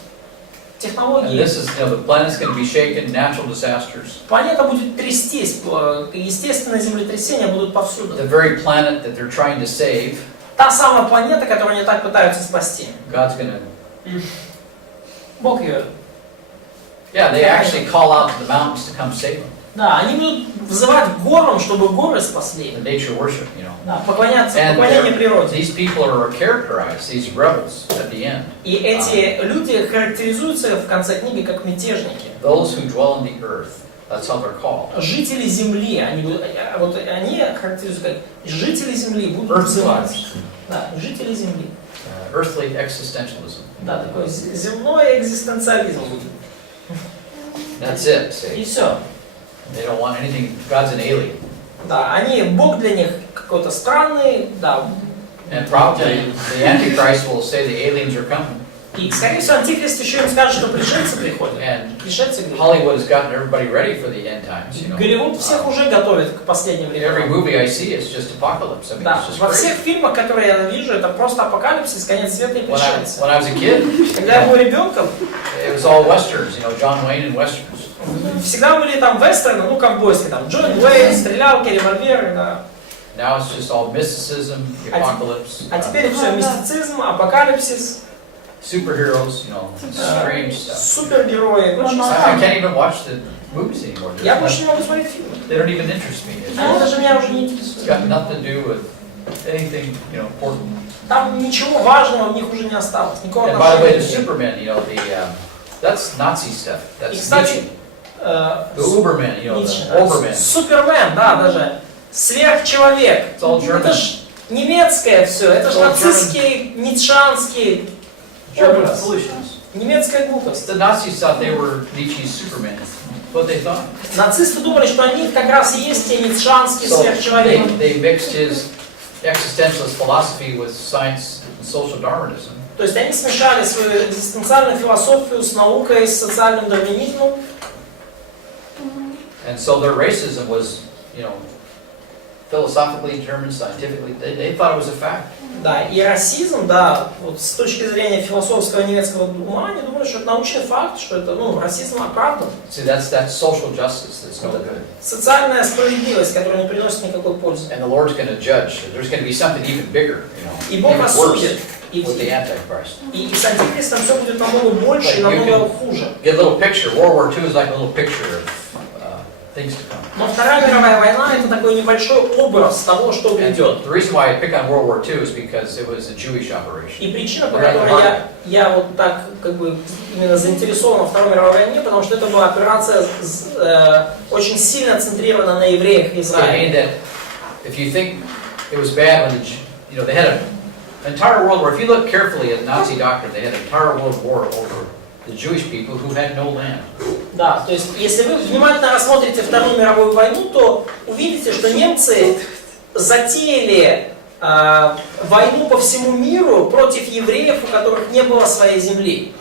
Технологии. this is, the planet's going to be shaken, natural disasters. Планета будет трястись, естественные землетрясения будут повсюду. The very planet that they're trying to save, Та самая планета, которую они так пытаются спасти. God's going to... Бог ее. Yeah, they actually call out to the mountains to come save them. Да, они будут взывать к горам, чтобы горы спасли. The nature worship, Да, поклоняться, And поклонение природе. these people are characterized, these rebels, at the end. И эти люди характеризуются в конце книги как мятежники. Those who dwell on the earth. That's how they're called. Жители земли, они характеризуются как жители земли будут взывать. Да, жители земли. Earthly existentialism. Да, такой земной экзистенциализм будет. That's it, И see. все. They don't want anything, God's an alien. Да, они, Бог для них какой-то странный, да. And probably the Antichrist will say the aliens are coming. И, скорее всего, Антихрист еще им скажет, что пришельцы приходят. And Пришельцы грядут. Hollywood has gotten everybody ready for the end times, you know. Голливуд всех уже готовит к последним Every временам. movie I see is just apocalypse. I mean, Да, it's just во crazy. всех фильмах, которые я вижу, это просто апокалипсис, конец света и пришельцы. When I was a kid, Когда я был ребенком, it was all westerns, you know, John Wayne and westerns. всегда были там вестерны, ну, ковбойские, там, Джон Уэйн, стрелялки, револьверы, да. Now it's just all mysticism, the apocalypse, А теперь все, мистицизм, апокалипсис, superheroes, you know, strange stuff. супергерои. Очень I странно. can't even watch the movies anymore. Я больше не могу смотреть фильмы. They don't even interest me. Они даже меня уже не It's интересуют. got nothing to do with anything, you know, important. Там ничего важного в них уже не осталось. Никакого And by the way, the отношения. Superman, you know, that's Nazi stuff. И, That's кстати, Nietzsche. The Uberman, you know, Ницше, the Oberman. Супермен, да, даже. Сверхчеловек. It's all German. Это ж немецкое все, это ж All нацистский, ницшанский German образ. foolishness. Немецкая глупость. The Nazis thought they were Nietzsche's Superman. That's what they thought. Нацисты думали, что они как раз и есть те ницшанские So сверхчеловеки. they mixed his existentialist philosophy with science and social Darwinism. То есть они смешали свою экзистенциальную философию с наукой, с социальным дарвинизмом. And so their racism was, you know, philosophically determined, scientifically, they thought it was a fact. Да, и расизм, да, вот с точки зрения философского немецкого ума, они думали, что это научный факт, что это, ну, расизм оправдан. See, that's social justice that's no good. Социальная справедливость, которая не приносит никакой пользы. And the Lord's going to judge. There's going to be something even bigger, you know, И Бог even осудит. worse with the Antichrist. И с антихристом все будет намного больше и намного хуже. Get a little picture. World War II is like a little picture of things to come. Но Вторая мировая война это такой небольшой образ того, что And грядет. the reason why I pick on World War II is because it was a Jewish operation. И причина, по которой я вот так как бы именно заинтересован во Второй мировой войне, потому что это была операция очень сильно центрирована на евреях I Израиля. mean that if you think it was bad when you know they had an entire world war. If you look carefully at Nazi doctrine, they had an entire world war over the Jewish people who had no land. Да, то есть если вы внимательно рассмотрите Вторую мировую войну, то увидите, что немцы затеяли войну по всему миру против евреев, у которых не было своей земли.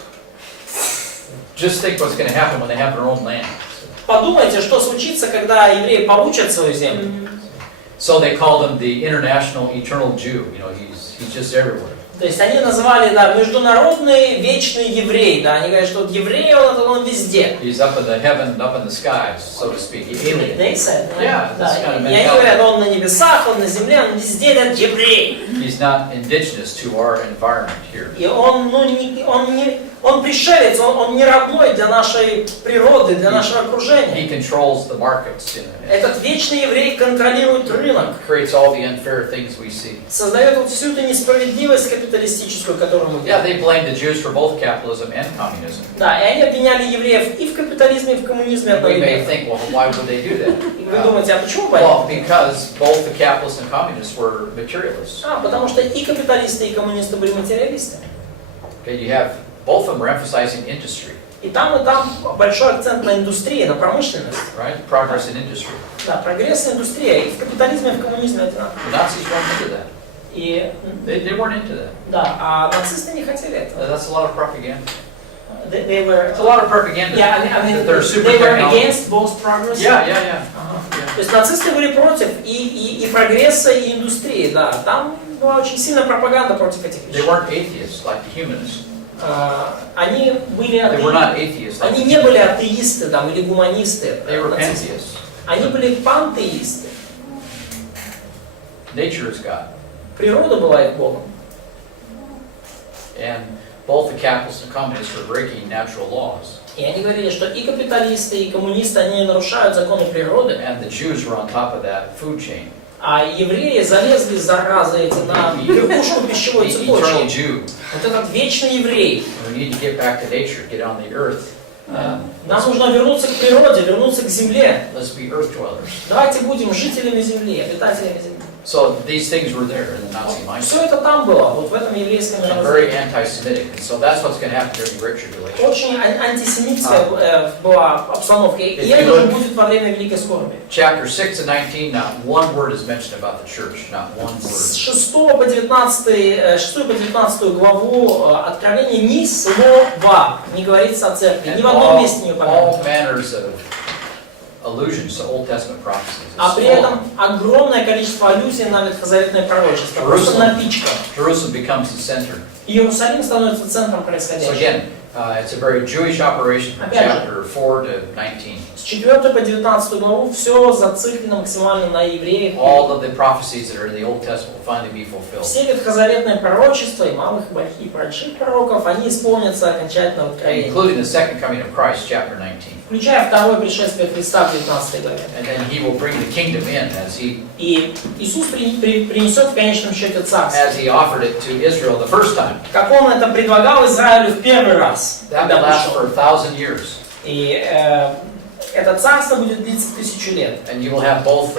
Just think what's going to happen when they have their own land. Подумайте, что случится, когда евреи получат свою землю. So they called him the international eternal Jew. You know, he's just everywhere. То есть они называли, да, международный вечный еврей, да, они говорят, что вот еврей, он везде. He's up in the heaven, up in the skies, so to speak. He's alien. They said, Yeah, да, that's kind of и они говорят, он на небесах, он на земле, он везде, этот еврей. He's not indigenous to our environment here. И он, он пришелец, он не родной для нашей природы, для нашего окружения. He controls the markets. You know, Этот вечный еврей контролирует рынок, creates all the unfair things we see. создает вот всю эту несправедливость капиталистическую, которую мы Yeah, видим. they blamed the Jews for both capitalism and communism. Да, и они обвиняли евреев и в капитализме, и в коммунизме And we may одновременно. think, well, why would they do that? И вы думаете, а почему Well, поэтому? because both the capitalists and communists were materialists. Потому что и капиталисты, и коммунисты были материалистами. Okay, you have both of them were emphasizing industry, И там большой акцент на индустрии, на промышленность. right? Progress in industry. Да, прогресс и индустрия, и в капитализме, и в коммунизме одинаково. The Nazis weren't into that. И, They weren't into that. да, а нацисты не хотели этого. That's a lot of propaganda. They were, It's a lot of propaganda. yeah, I mean, that they're super they were technology. against both progress. Yeah. Ага. То есть нацисты были против и прогресса, и индустрии, да. Там была очень сильная пропаганда против этих They вещей. weren't atheists like the humanists. Они были They were not atheists like Они the не были humanists. атеисты там, или гуманисты. They were нацисты. pantheists. Они были пантеисты. Nature is God. Природа была их богом. And both the capitalists and communists were breaking natural laws. И они говорили, что и капиталисты, и коммунисты, они нарушают законы природы. And the Jews were on top of that food chain. А евреи залезли, заразы эти, на верхушку пищевой The eternal цепочки. Jew. Вот этот вечный еврей. We need to get back to nature, get on the earth. Нам нужно вернуться к природе, вернуться к земле. Let's be earth dwellers. Давайте будем жителями земли, обитателями земли. So these things were there in the Nazi mindset. Все это там было, вот в этом еврейском And мировоззрении. very anti-Semitic. And so that's what's going to happen during the Great Tribulation. Очень антисемитская была обстановка, и это же будет во время Великой Скорби. Chapter 6 to 19, not one word is mentioned about the church, not one С word. 6 по 19 главу Откровения ни слова не говорится о церкви, ни And в одном месте не all упомянуто. manners of allusions to Old Testament prophecies. А при этом огромное количество аллюзий на ветхозаветное пророчество, просто напичка. Jerusalem becomes the center. Иерусалим становится центром So происходящего. again, it's a very Jewish operation from Опять же. chapter 4 to 19. С 4 по 19 главу все зациклено максимально на евреях. All of the prophecies that are in the Old Testament will finally be fulfilled. Все ветхозаветные пророчества, и малых, и больших пророков, они исполнятся окончательно в Откровении. Including the second coming of Christ, chapter 19. Включая второе пришествие Христа в 19 главе. And then he will bring the kingdom in as he И Иисус принесет в конечном счете царство. as he offered it to Israel the first time. Как Он это предлагал Израилю в первый раз. That will last for 1,000 years. И это царство будет длиться 1000 лет. And you will have both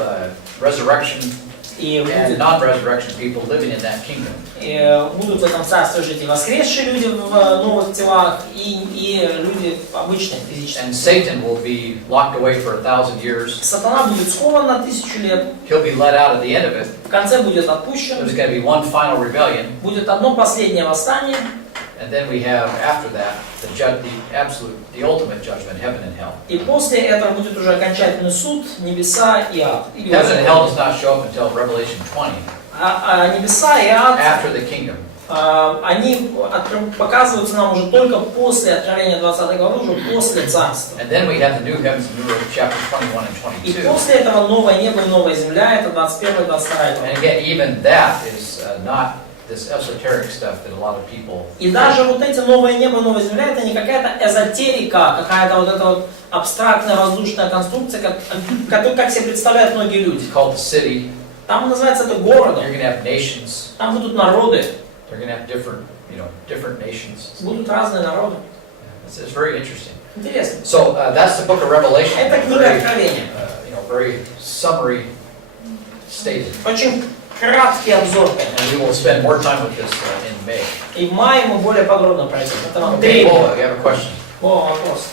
resurrection И and non-resurrection people living in that kingdom. будут в этом царстве жить и воскресшие люди в новых телах, и люди обычные, физические. And Satan will be locked away for 1,000 years. Сатана будет скован на 1000 лет. He'll be let out at the end of it. В конце будет отпущен. There's going to be one final rebellion. Будет одно последнее восстание. And then we have, after that, the ultimate judgment, heaven and hell. И после этого будет уже окончательный суд, небеса и ад. Heaven and hell does not show up until Revelation 20, А небеса и ад, after the kingdom. они показываются нам уже только после Откровения 20 главы, уже после царства. And then we have the new heavens and new earth, chapters 21 and И 22. после этого новое небо и новая земля, это 21 и 22 глава. And again, even that is not this esoteric stuff that a lot of people. И даже вот эти новое небо и новая земля, это не какая-то эзотерика, какая-то вот эта вот абстрактная воздушная конструкция, как себе представляют многие люди. It's called the city. Там называется это городом. You're going to have nations. Там будут народы, They're going to have different nations. будут разные народы. It's very interesting. Интересно. So that's the book of Revelation. Это книга Very, Откровения. very summary stated. Очень краткий обзор. And we will spend more time with this in May. И в мае мы более подробно пройдем. Это вам Okay, третий. Bola, you have a question? Вопрос.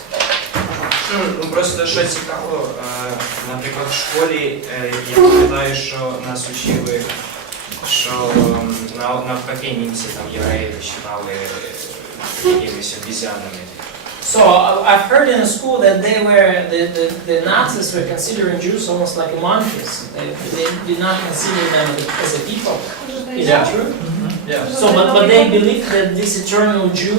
Ну, просто що цікаво, наприклад, в школі я пам'ятаю, що нас учили, що навпаки німці там євреїв вважали якимись обізянами. So I've heard in the school that the Nazis were considering Jews almost like monkeys. They did not consider them as a people. Is that true? Yeah. So, but they believe that this eternal Jew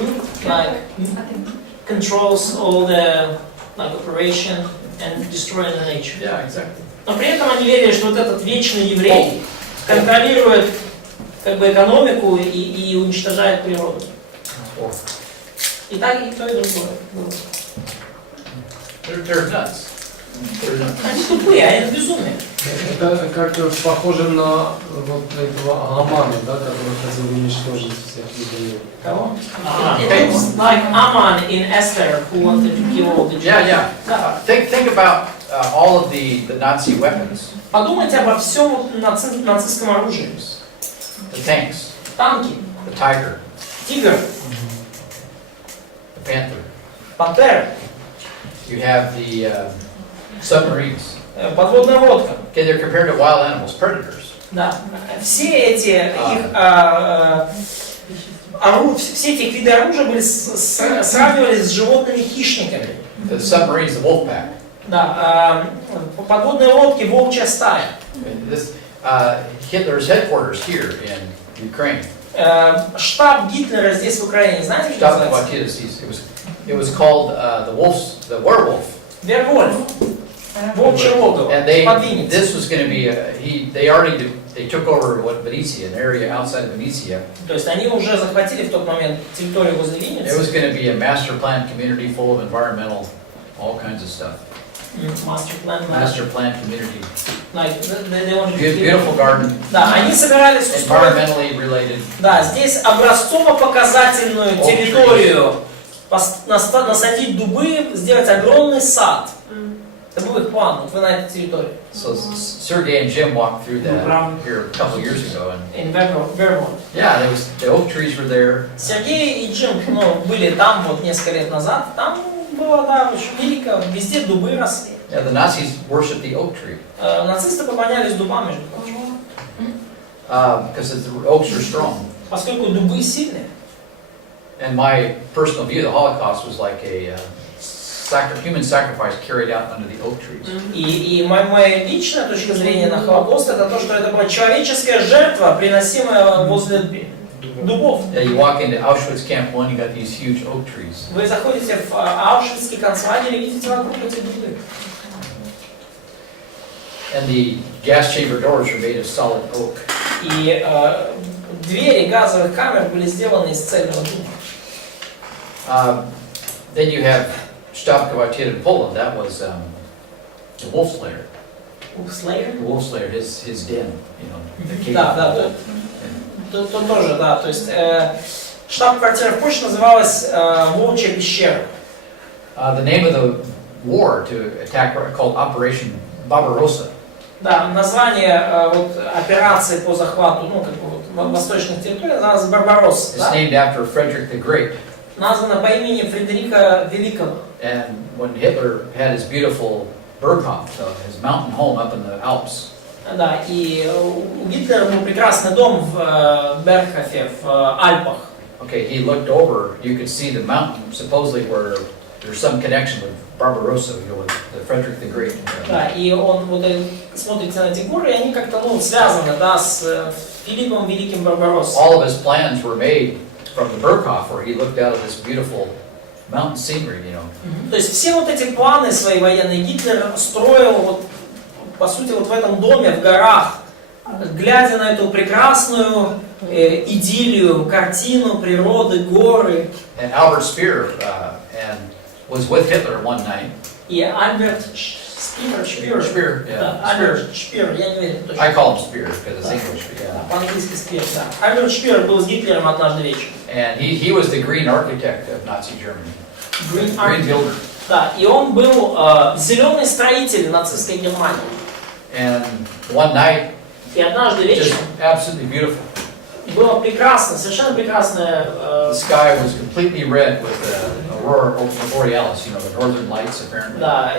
controls all the operation and destroying the nature. Yeah, exactly. Но при этом они верили, что вот этот вечный еврей контролирует экономику и уничтожает природу. И так, и то, и другое. They're nuts. Они тупые, они безумные. Это как-то похоже на вот этого Амана, да, который хотел уничтожить всех евреев. Кого? It looks like Aman in Esther, who wanted to kill all the Jews. Yeah. Think about all of the Nazi weapons. Подумайте обо всем нацистском оружии. The tanks, Танки, the Tiger, тигр, the Panther. пантера, You have the submarines. подводная лодка. Okay, they're compared to wild animals, predators. Да. Все эти все эти виды оружия были сравнивались с животными хищниками. The submarines, the wolf pack. Да. Подводные лодки, волчья стая. Hitler's headquarters here in Ukraine. Штаб Гитлера здесь в Украине, знаете, что называется? It was called the werewolf. Вервольф. Волчье логово. And Подвинется. this was going to be they took over Venetia, an area outside of Venetia. То есть они уже захватили в тот момент территорию возле It Винницы. was going to be a master plan community full of environmental, all kinds of stuff. Master plan community. Like, they wanted to Beautiful garden, Да, они собирались устроить, environmentally related. да, здесь образцово-показательную территорию, насадить дубы, сделать огромный сад. Это был их план, вот вы на этой территории. So Sergey and Jim walked through that here a couple of years ago, and In Vermont. yeah, there was the oak trees were there. Сергей и Джим, были там вот несколько лет назад. Там было, да, очень велико, везде дубы росли. Yeah, the Nazis worshipped the oak tree Нацисты поклонялись дубам, между прочим. because the oaks are strong. Поскольку дубы сильные. And my personal view, the Holocaust was like a human sacrifice carried out under the oak trees. И моя личная точка зрения на Холокост это то, что это была человеческая жертва, приносимая возле дубов. Yeah, you walk into Auschwitz Camp 1, you got these huge oak trees. Вы заходите в Аушвицкий концлагерь и видите вокруг эти дубы. And the gas chamber doors were made of solid oak. И двери газовых камер были сделаны из цельного дуба. Then you have Sztab Kwartier in Poland. That was the wolf slayer. Slayer? The wolf slayer, his den, you know, the cave. Да, то тоже, да. То есть штаб-квартира в Польше называлась Волчья пещера. The name of the war to attack called Operation Barbarossa. Да, название вот, операции по захвату, как бы вот, восточных территорий называлось Барбаросса. It's named after Frederick the Great. Названо по имени Фредерика Великого. And when Hitler had his beautiful Berghof, his mountain home up in the Alps. Да, и у Гитлера был прекрасный дом в Бергхофе, в Альпах. Okay, he looked over, you could see the mountain, supposedly where there's some connection with Barbarossa, you know, with the Frederick the Great. Да, и он вот смотрите на эти горы, и они как-то связаны, да, с Филиппом Великим Барбароссой. All of his plans were made from the Berghof, where he looked out at this beautiful mountain scenery, you know. То есть все вот эти планы свои военные Гитлер строил вот, по сути, вот в этом доме, в горах, глядя на эту прекрасную идиллию, картину природы, горы. And Albert Speer was with Hitler one night. И Альберт Шпир, yeah. Альберт Шпир, я не уверен точно. I call him Speer because it's English, but yeah. По-английски Спир, да. Альберт Шпир был с Гитлером однажды вечером. And he was the green architect of Nazi Germany. Green builder. Да, и он был зеленый строитель нацистской Германии. And one night, И однажды just вечером absolutely beautiful. было прекрасно, совершенно прекрасное. The sky was completely red with the aurora borealis, you know, the northern lights apparently. Да,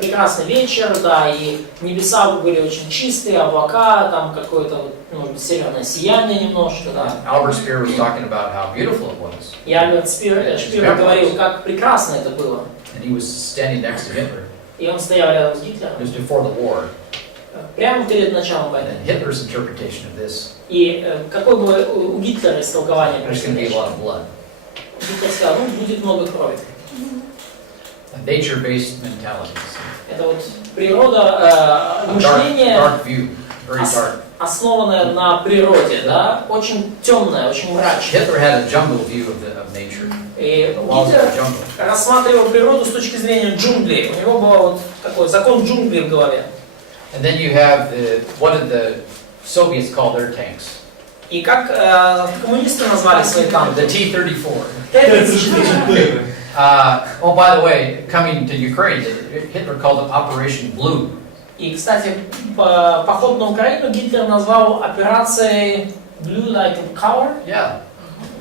прекрасный вечер, да, и небеса были очень чистые, облака, там какое-то северное сияние немножко, да. Albert Speer was talking about how beautiful it was. И Альберт Шпир говорил, как прекрасно это было. And he was standing next to Hitler И он стоял рядом с Гитлером, just before the war. прямо перед началом войны. And Hitler's interpretation of this, И какое было у Гитлера истолкование there's going to be a происходящего? lot of blood. Гитлер сказал, будет много крови. A nature-based mentality. Это вот природа, A мышление, dark view, very dark. основанное на природе, да, очень темное, очень мрачное. Hitler had a jungle view of nature. И Walls Гитлер of the jungle. рассматривал природу с точки зрения джунглей. У него был вот такой закон джунглей в голове. And then you have what did the Soviets call their tanks? И как коммунисты назвали свои танки? The T-34. Т-34. Oh, by the way, coming to Ukraine, Hitler called it Operation Blue. И, кстати, поход на Украину Гитлер назвал операцией Blue Like Color. Yeah.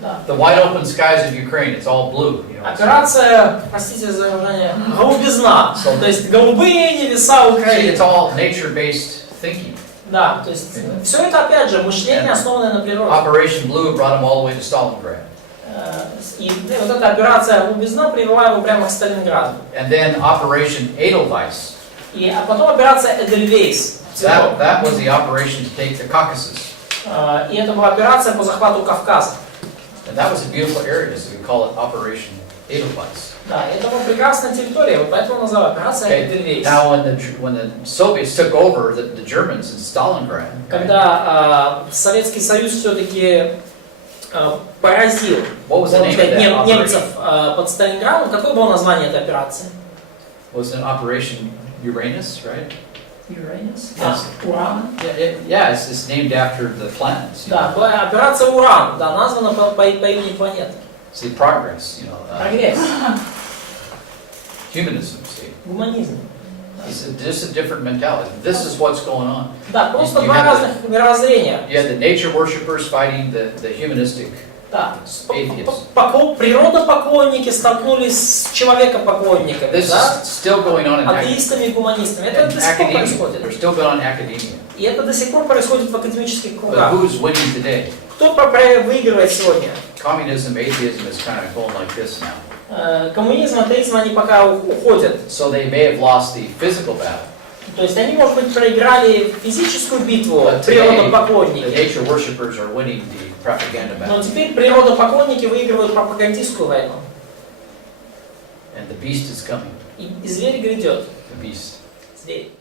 Да. The wide open skies of Ukraine, it's all blue. You know, Операция, простите за выражение, голубизна. То есть голубые небеса see, Украины. it's all nature-based thinking. Да, то есть все это опять же мышление, основанное на природе. Operation Blue brought him all the way to Stalingrad. И вот эта операция голубизна привела его прямо к Сталинграду. And then Operation Edelweiss. А потом операция Эдельвейс. That was the operation to take the Caucasus. И это была операция по захвату Кавказа. And that was a beautiful area, so we call it Operation Edelweiss. Да, это была прекрасная территория, вот поэтому называют операция Эдельвейс. Now, when the Soviets took over the Germans in Stalingrad, Когда Советский Союз все-таки поразил немцев под Сталинградом, какое было название этой операции? Was it Operation Uranus, right? Uranus? Yes. Уран? Yeah, it's named after the planets. Да, была операция Уран, да, названа по имени планеты. See, progress, you know. Прогресс. Humanism, see. Гуманизм. It's just a different mentality. This is what's going on. Да, просто You два have разных мировоззрения. You had the nature worshippers fighting the humanistic. Да. Atheists. Природопоклонники столкнулись с человекопоклонниками, This да? is still going on in Атеистами и гуманистами. Это до сих пор academia. происходит. They're still going on in academia. И это до сих пор происходит в академических But кругах. who's winning today? Кто выигрывает сегодня? Communism, atheism is kind of going like this now. Коммунизм, атеизм, они пока уходят. So they may have lost the physical battle. То есть они, может быть, проиграли физическую битву, But today, the природопоклонники. nature worshippers are winning the propaganda battle. Но теперь природопоклонники выигрывают пропагандистскую войну. And the beast is coming. И зверь грядет. The beast. Зверь.